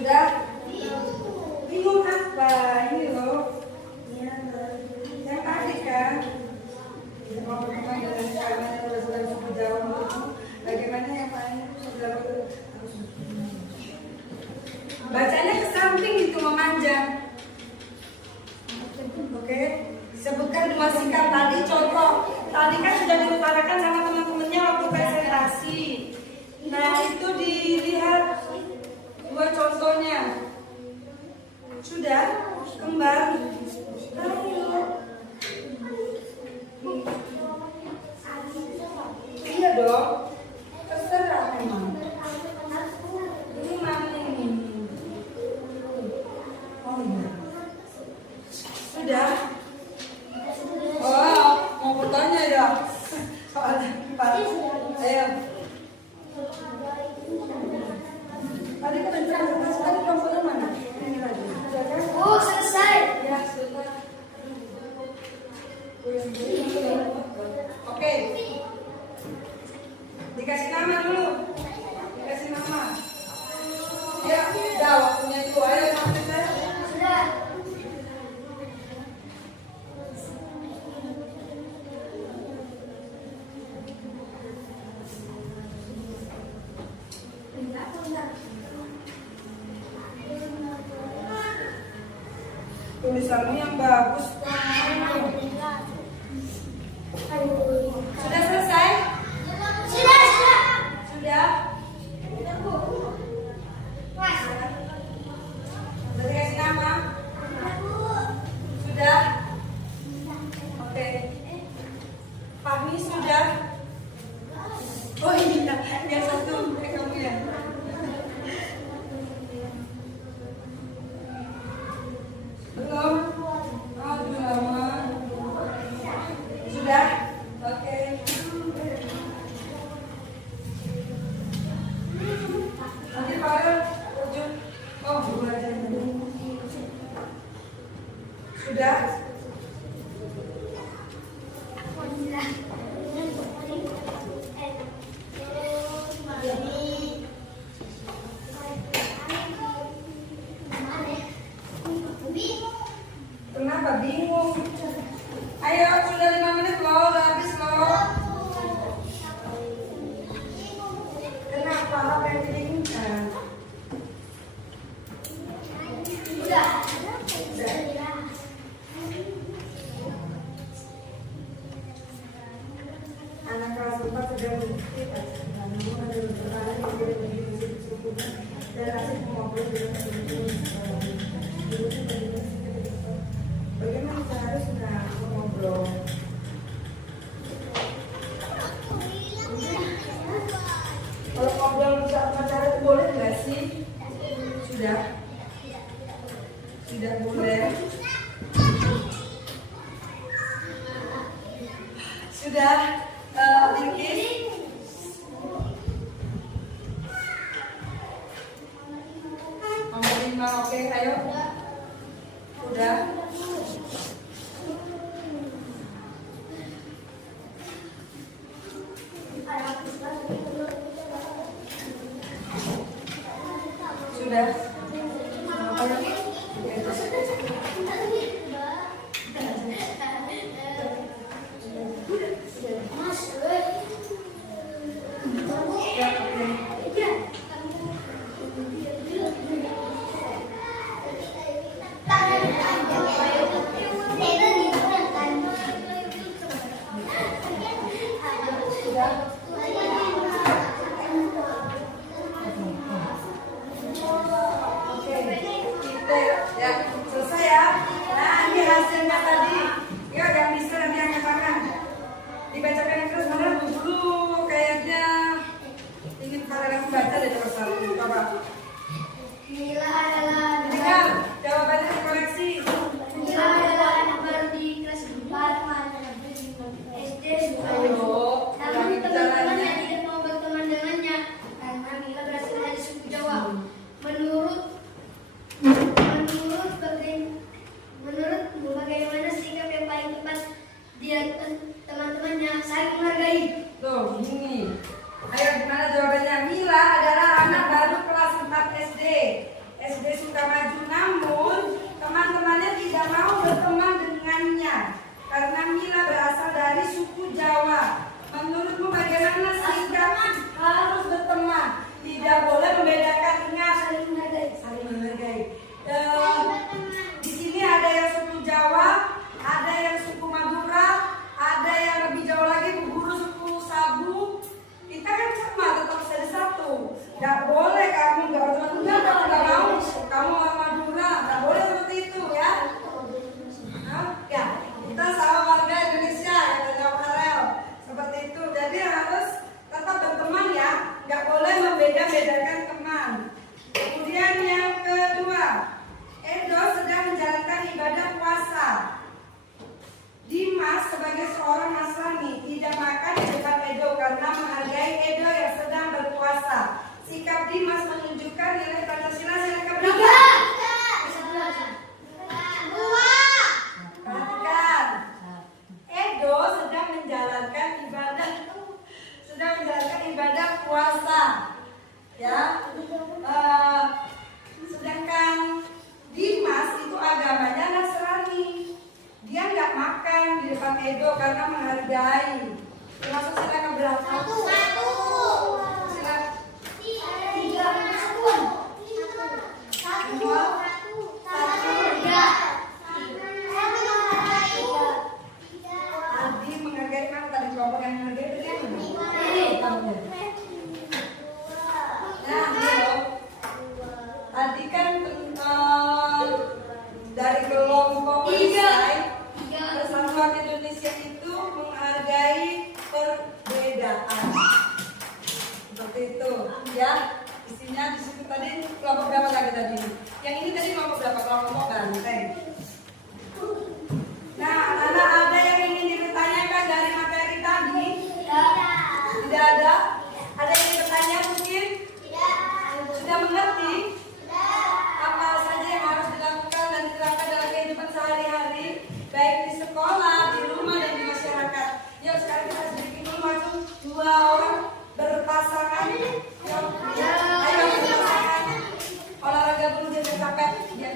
Sudah? Bingung apa? Ini loh. Yang tadi kan. Mau bagaimana dengan kalian yang sudah cukup jauh itu? Bagaimana yang paling sudah harus bacanya ke samping gitu memanjang. Oke. Sebutkan 2 sikap tadi contoh. Tadi kan sudah diutarakan sama teman-temannya waktu presentasi. Nah itu dilihat 2 contohnya. Sudah? Kembali. Ayo. Iya dong. Terserah memang. Ini mana ini? Oh iya. Sudah? Oh, mau bertanya ya? Ayo. Tadi kan presentasi tadi kelompoknya mana? Ini lagi. Oh, selesai. Ya, sudah. Oke. Dikasih nama dulu. Dikasih nama. Ya. Ibu, ayo maksudnya. Sudah. Tulisanmu yang bagus. Sudah selesai? Sudah. Sudah? Sudah dikasih nama? Sudah? Oke. Fahmi sudah? Oh iya, yang satu kamu ya. Belum? Oh, belum lama. Sudah? Oke. Nanti Farel ujung. Oh, dulu aja. Sudah? Kenapa bingung? Ayo, sudah 5 menit loh, udah habis loh. Kenapa? Apa yang dibingungkan? Anak kelas 4 sudah bukti namun ada beberapa hal yang tidak begitu cukup dan hasil pengobrol juga bagaimana seharusnya mengobrol? Kalau ngobrol bisa pacaran itu boleh nggak sih? Sudah? Tidak boleh. Sudah? Lingkis? Nomor 5, oke, ayo. Udah? Sudah? Apa lagi? Ya, oke. Oke, kita ya selesai ya. Nah, ini hasilnya tadi. Yuk, yang bisa nanti angkat tangan. Dibacakan yang terus mana dulu kayaknya ingin kalian baca dari nomor 1. Coba. Mila adalah Dengar, jawabannya dikoreksi. Mila adalah anak baru di kelas 4 SD Ayo, namun ulangi teman-temannya caranya. tidak mau berteman dengannya karena Mila berasal dari suku Jawa. Menurutmu bagaimana sikap yang paling tepat dia teman-temannya saling menghargai? Tuh, gini. Ayo, gimana jawabannya? Mila adalah anak baru kelas 4 SD. SD Sukamaju, namun teman-temannya tidak mau berteman dengannya karena Mila berasal dari suku Jawa. Menurutmu bagaimana sikap harus berteman? Tidak boleh membedakan, ingat, Saling menghargai. saling menghargai. Di sini ada yang suku Jawa, ada yang suku Madura, ada yang lebih jauh lagi Bu Guru suku Sabu. Kita kan sama, tetap jadi satu. Gak boleh kamu gak berteman, kamu gak mau, kamu orang Madura, gak boleh seperti itu ya. Ya, kita sama warga Indonesia, kata Jawa Karel. Seperti itu, jadi harus tetap berteman ya, gak boleh membeda-bedakan teman. Kemudian yang kedua, Edo sedang menjalankan ibadah puasa. Dimas sebagai seorang Nasrani tidak makan di depan Edo karena menghargai Edo yang sedang berpuasa. Sikap Dimas menunjukkan nilai Pancasila yang keberapa? Perhatikan, Edo sedang menjalankan ibadah puasa, ya. Sedangkan ego karena menghargai. Termasuk sila keberapa? Sila Adi menghargai mana tadi kelompok yang menghargai itu Nah, tadi kan dari kelompok Persatuan Indonesia itu menghargai perbedaan. Seperti itu, ya. Isinya di situ tadi kelompok berapa lagi tadi? Yang ini tadi kelompok berapa? Kelompok banteng. Nah, anak-anak ada yang ingin dipertanyakan dari materi tadi? Tidak ada? Ada yang ingin bertanya mungkin? Sudah mengerti? Apa saja yang harus dilakukan dan diterapkan dalam kehidupan sehari-hari, baik di sekolah, di rumah, dan di masyarakat. Yuk sekarang kita sedikit dulu maju 2 orang berpasangan. Yuk, ayo berpasangan. Olahraga dulu biar capek. Biar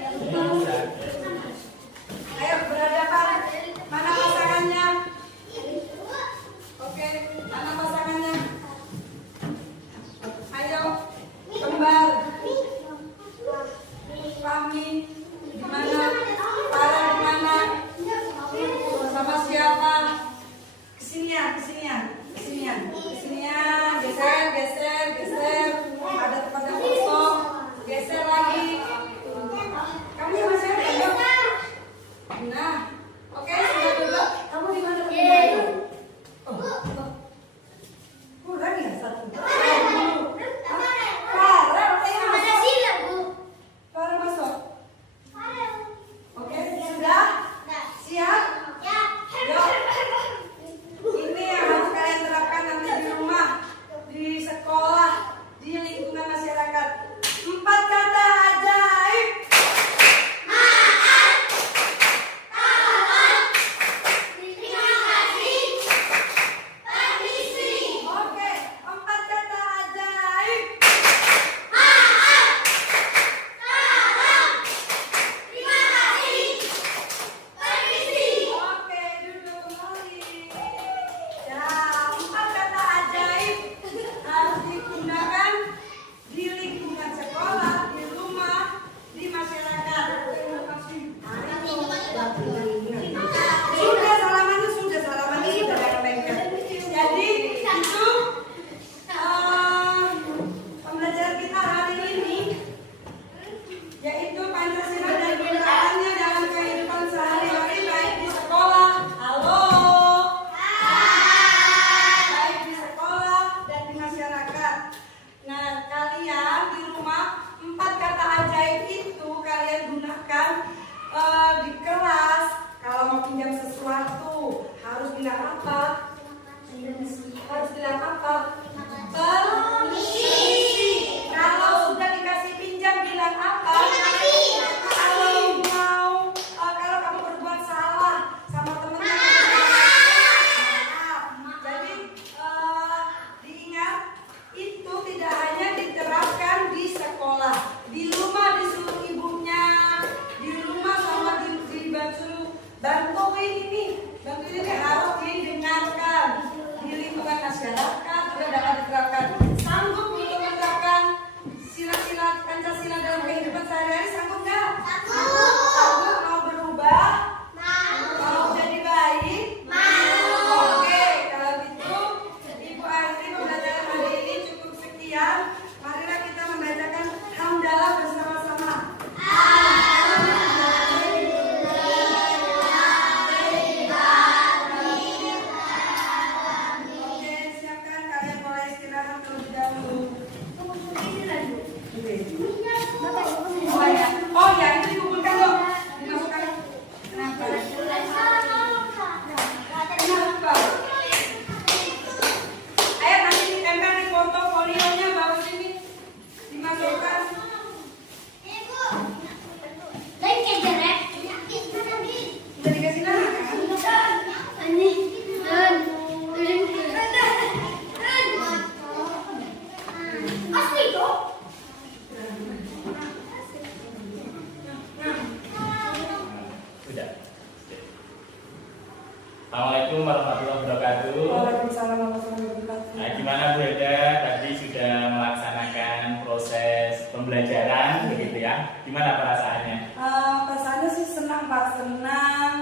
pembelajaran begitu ya. Gimana perasaannya? Perasaannya sih senang Pak, senang.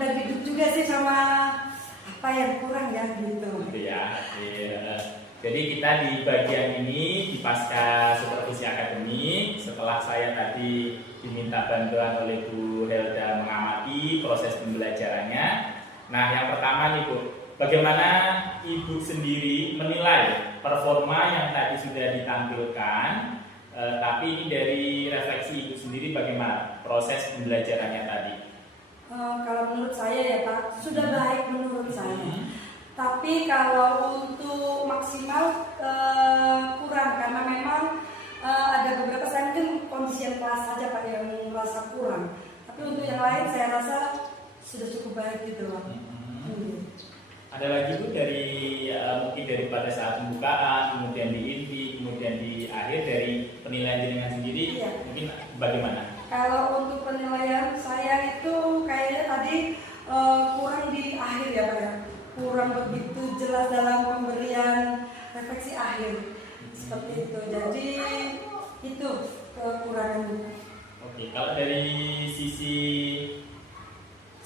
Dan hidup juga sih sama apa yang kurang ya gitu. Gitu ya. Iya. Jadi kita di bagian ini di pasca supervisi akademik, setelah saya tadi diminta bantuan oleh Bu Helda mengamati proses pembelajarannya. Nah, yang pertama nih Bu, bagaimana Ibu sendiri menilai performa yang tadi sudah ditampilkan, tapi ini dari refleksi Ibu sendiri bagaimana proses pembelajarannya tadi? Kalau menurut saya ya Pak, sudah baik menurut saya. Tapi kalau untuk maksimal kurang, karena memang ada beberapa saya mungkin kondisi yang kelas saja Pak yang merasa kurang. Tapi untuk yang lain saya rasa sudah cukup baik gitu loh. Ada lagi Bu dari mungkin dari pada saat pembukaan, kemudian di inti, kemudian di akhir dari penilaian jenengan sendiri, Iya. mungkin bagaimana? Kalau untuk penilaian saya itu kayaknya tadi kurang di akhir ya Pak ya. Kurang begitu jelas dalam pemberian refleksi akhir seperti itu. Jadi itu kekurangan. Oke, kalau dari sisi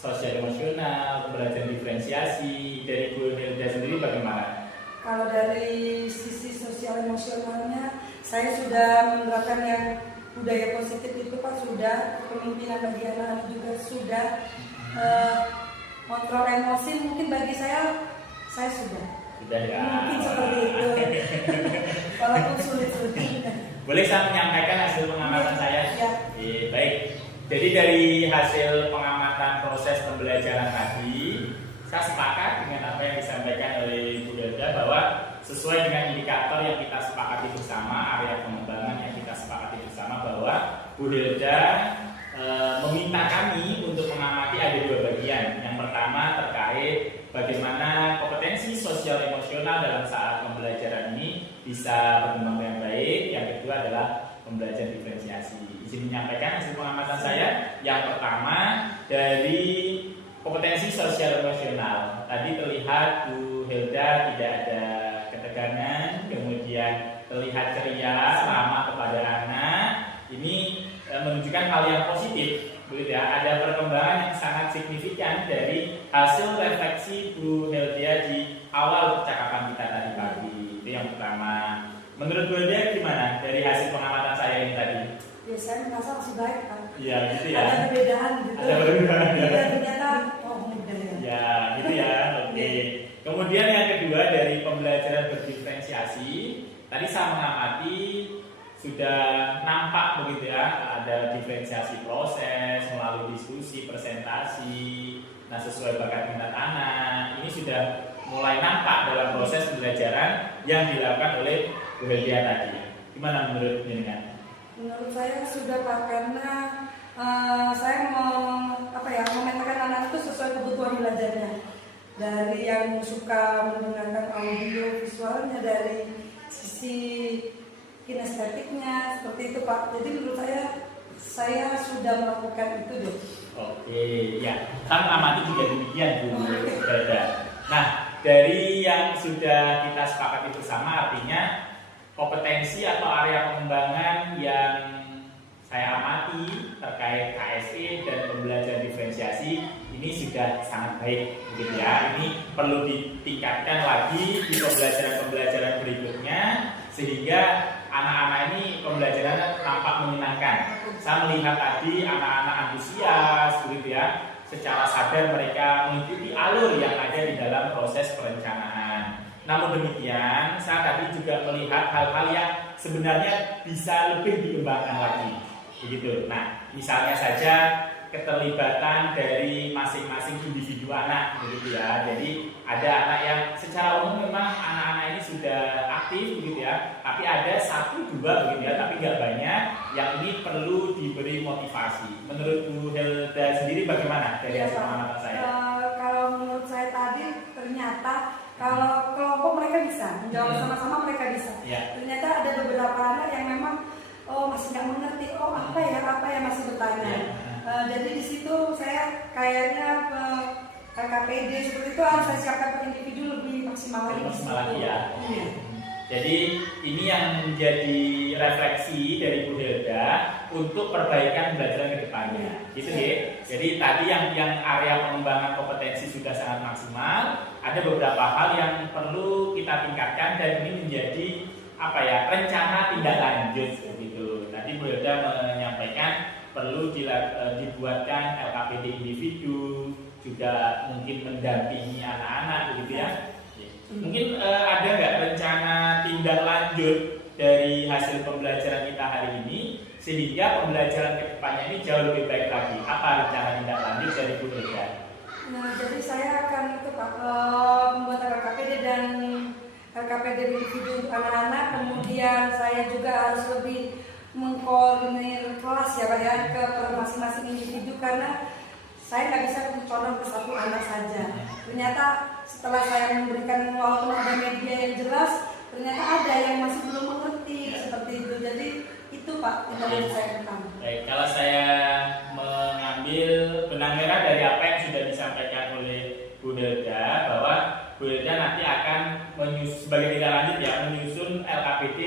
sosial emosional, pembelajaran diferensiasi dari Bu Helda sendiri bagaimana? Kalau dari sisi sosial emosionalnya, saya sudah menerapkan yang budaya positif itu Pak, sudah kepemimpinan bagi anak-anak juga sudah. Kontrol emosi mungkin bagi saya sudah. Sudah ya. Mungkin seperti itu. Walaupun sulit-sulit. Boleh saya menyampaikan hasil pengamatan saya? Ya. Baik. Jadi dari hasil pengamatan proses pembelajaran tadi, saya sepakat dengan apa yang disampaikan oleh Bu Helda bahwa sesuai dengan indikator yang kita sepakati bersama, area pengembangan yang kita sepakati bersama, bahwa Bu Helda meminta kami untuk mengamati ada dua bagian. Yang pertama terkait bagaimana kompetensi sosial emosional dalam saat pembelajaran ini bisa berkembang dengan baik. Yang kedua adalah pembelajaran diferensiasi. Izin menyampaikan hasil pengamatan saya. Yang pertama dari kompetensi sosial emosional. Tadi terlihat Bu Helda tidak ada ketegangan, kemudian terlihat ceria, ramah kepada anak. Ini menunjukkan hal yang positif, begitu ya. Ada perkembangan yang sangat signifikan dari hasil refleksi Bu Helda di awal percakapan kita tadi pagi. Itu yang pertama. Menurut Bu Helda gimana dari hasil pengamatan saya ini tadi? Ya saya merasa masih baik Pak. Iya gitu ya. Ada perbedaan gitu. Ada perbedaan. Iya ternyata mudah ya. Ya gitu ya. Oke. Kemudian yang kedua dari pembelajaran berdiferensiasi, tadi saya mengamati sudah nampak begitu ya, ada diferensiasi proses melalui diskusi, presentasi. Nah, sesuai bakat minat anak, ini sudah mulai nampak dalam proses pembelajaran yang dilakukan oleh Bu Helda tadi. Gimana menurut jenengan? Menurut saya sudah Pak, karena saya memetakan anak itu sesuai kebutuhan belajarnya. Dari yang suka mendengarkan audio visualnya, dari sisi kinestetiknya, seperti itu Pak. Jadi menurut saya sudah melakukan itu deh. Oke, ya. Kan amati juga demikian Bu Helda. Nah, dari yang sudah kita sepakati bersama, artinya kompetensi atau area pengembangan yang saya amati terkait KSE dan pembelajaran diferensiasi ini sudah sangat baik, begitu ya. Ini perlu ditingkatkan lagi di pembelajaran-pembelajaran berikutnya sehingga anak-anak ini pembelajarannya tampak menyenangkan. Saya melihat tadi anak-anak antusias, begitu ya. Secara sadar mereka mengikuti alur yang ada di dalam proses perencanaan. Namun demikian, saya tadi juga melihat hal-hal yang sebenarnya bisa lebih dikembangkan lagi, begitu. Nah, misalnya saja keterlibatan dari masing-masing individu anak, begitu ya. Jadi ada anak yang secara umum memang anak-anak ini sudah aktif, begitu ya. Tapi ada 1-2 begitu ya, tapi nggak banyak yang ini perlu diberi motivasi. Menurut Bu Helda sendiri bagaimana dari hasil pengamatan saya? Kalau menurut saya tadi ternyata kalau kelompok mereka bisa menjawab sama-sama, mereka bisa. Ya. Ternyata ada beberapa anak yang memang masih nggak mengerti, apa ya masih bertanya. Ya. Jadi di situ saya kayaknya KKPD seperti itu harus saya siapkan per individu lebih maksimal lagi. Maksimal lagi ya. Iya. Jadi ini yang menjadi refleksi dari Bu Hilda untuk perbaikan pembelajaran ke depannya. Gitu ya. Jadi tadi yang area pengembangan kompetensi sudah sangat maksimal, ada beberapa hal yang perlu kita tingkatkan dan ini menjadi rencana tindak lanjut gitu. Tadi Bu Hilda menyampaikan perlu dibuatkan LKPD individu, juga mungkin mendampingi anak-anak begitu ya. Mungkin ada nggak rencana tindak lanjut dari hasil pembelajaran kita hari ini sehingga pembelajaran ke depannya ini jauh lebih baik lagi? Apa rencana tindak lanjut dari Bu Hilda? Nah, jadi saya akan membuat LKPD dan LKPD individu untuk anak-anak. Kemudian saya juga harus lebih mengkoordinir kelas ya Pak ya ke masing-masing individu, karena saya nggak bisa condong ke satu anak saja. Ternyata setelah saya memberikan walaupun ada media yang jelas, ternyata ada yang masih belum mengerti seperti itu. Jadi itu Pak yang saya tentang. Baik, kalau saya mengambil benang merah dari apa yang sudah disampaikan oleh Bu Hilda, bahwa Bu Hilda nanti akan sebagai tindak lanjut ya menyusun LKPD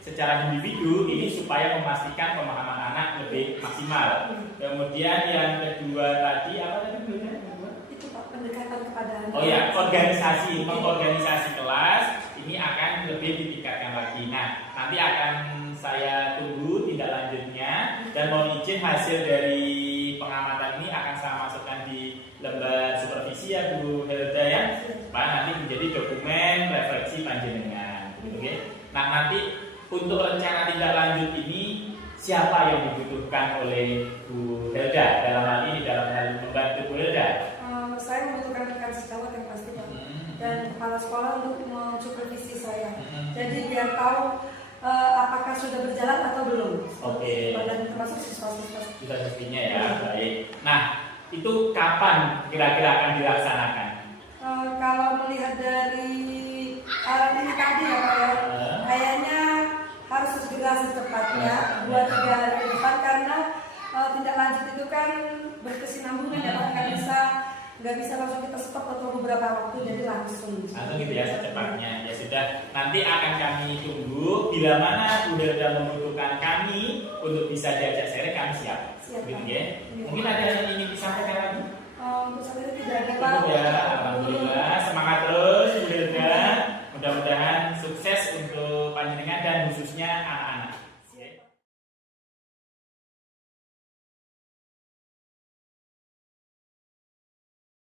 secara individu ini supaya memastikan pemahaman anak lebih maksimal. Kemudian yang kedua tadi apa tadi Bu Hilda? Itu Pak, pendekatan kepada anak. Oh ya, mengorganisasi kelas ini akan lebih ditingkatkan lagi. Nah, nanti akan saya tunggu tindak lanjutnya dan mohon izin hasil dari pengamatan ini akan saya masukkan di lembar supervisi ya Bu Hilda ya. Pak, nanti menjadi dokumen refleksi panjenengan. Oke. Nah, nanti untuk rencana tindak lanjut ini siapa yang dibutuhkan oleh Bu Hilda dalam hal ini membantu Bu Hilda? Saya membutuhkan rekan sejawat yang pasti Pak, dan kepala sekolah untuk mensupervisi saya. Jadi biar tahu apakah sudah berjalan atau belum. Oke. Dan termasuk siswa-siswa. Sudah pastinya ya, baik. Nah, itu kapan kira-kira akan dilaksanakan? Kalau melihat dari ini tadi ya Pak ya, kayaknya harus segera secepatnya 2-3 hari ke depan, karena tindak lanjut itu kan berkesinambungan ya Pak, nggak bisa langsung kita stop atau beberapa waktu, jadi langsung gitu ya secepatnya. Ya sudah, nanti akan kami tunggu bila mana Bu Hilda membutuhkan kami untuk bisa diajak sharing, kami siap. Gitu ya. Mungkin ada yang ingin disampaikan lagi? Untuk saat ini tidak ada Pak. Ya, alhamdulillah. Semangat terus Bu Hilda. Mudah-mudahan sukses untuk panjenengan dan khususnya anak-anak.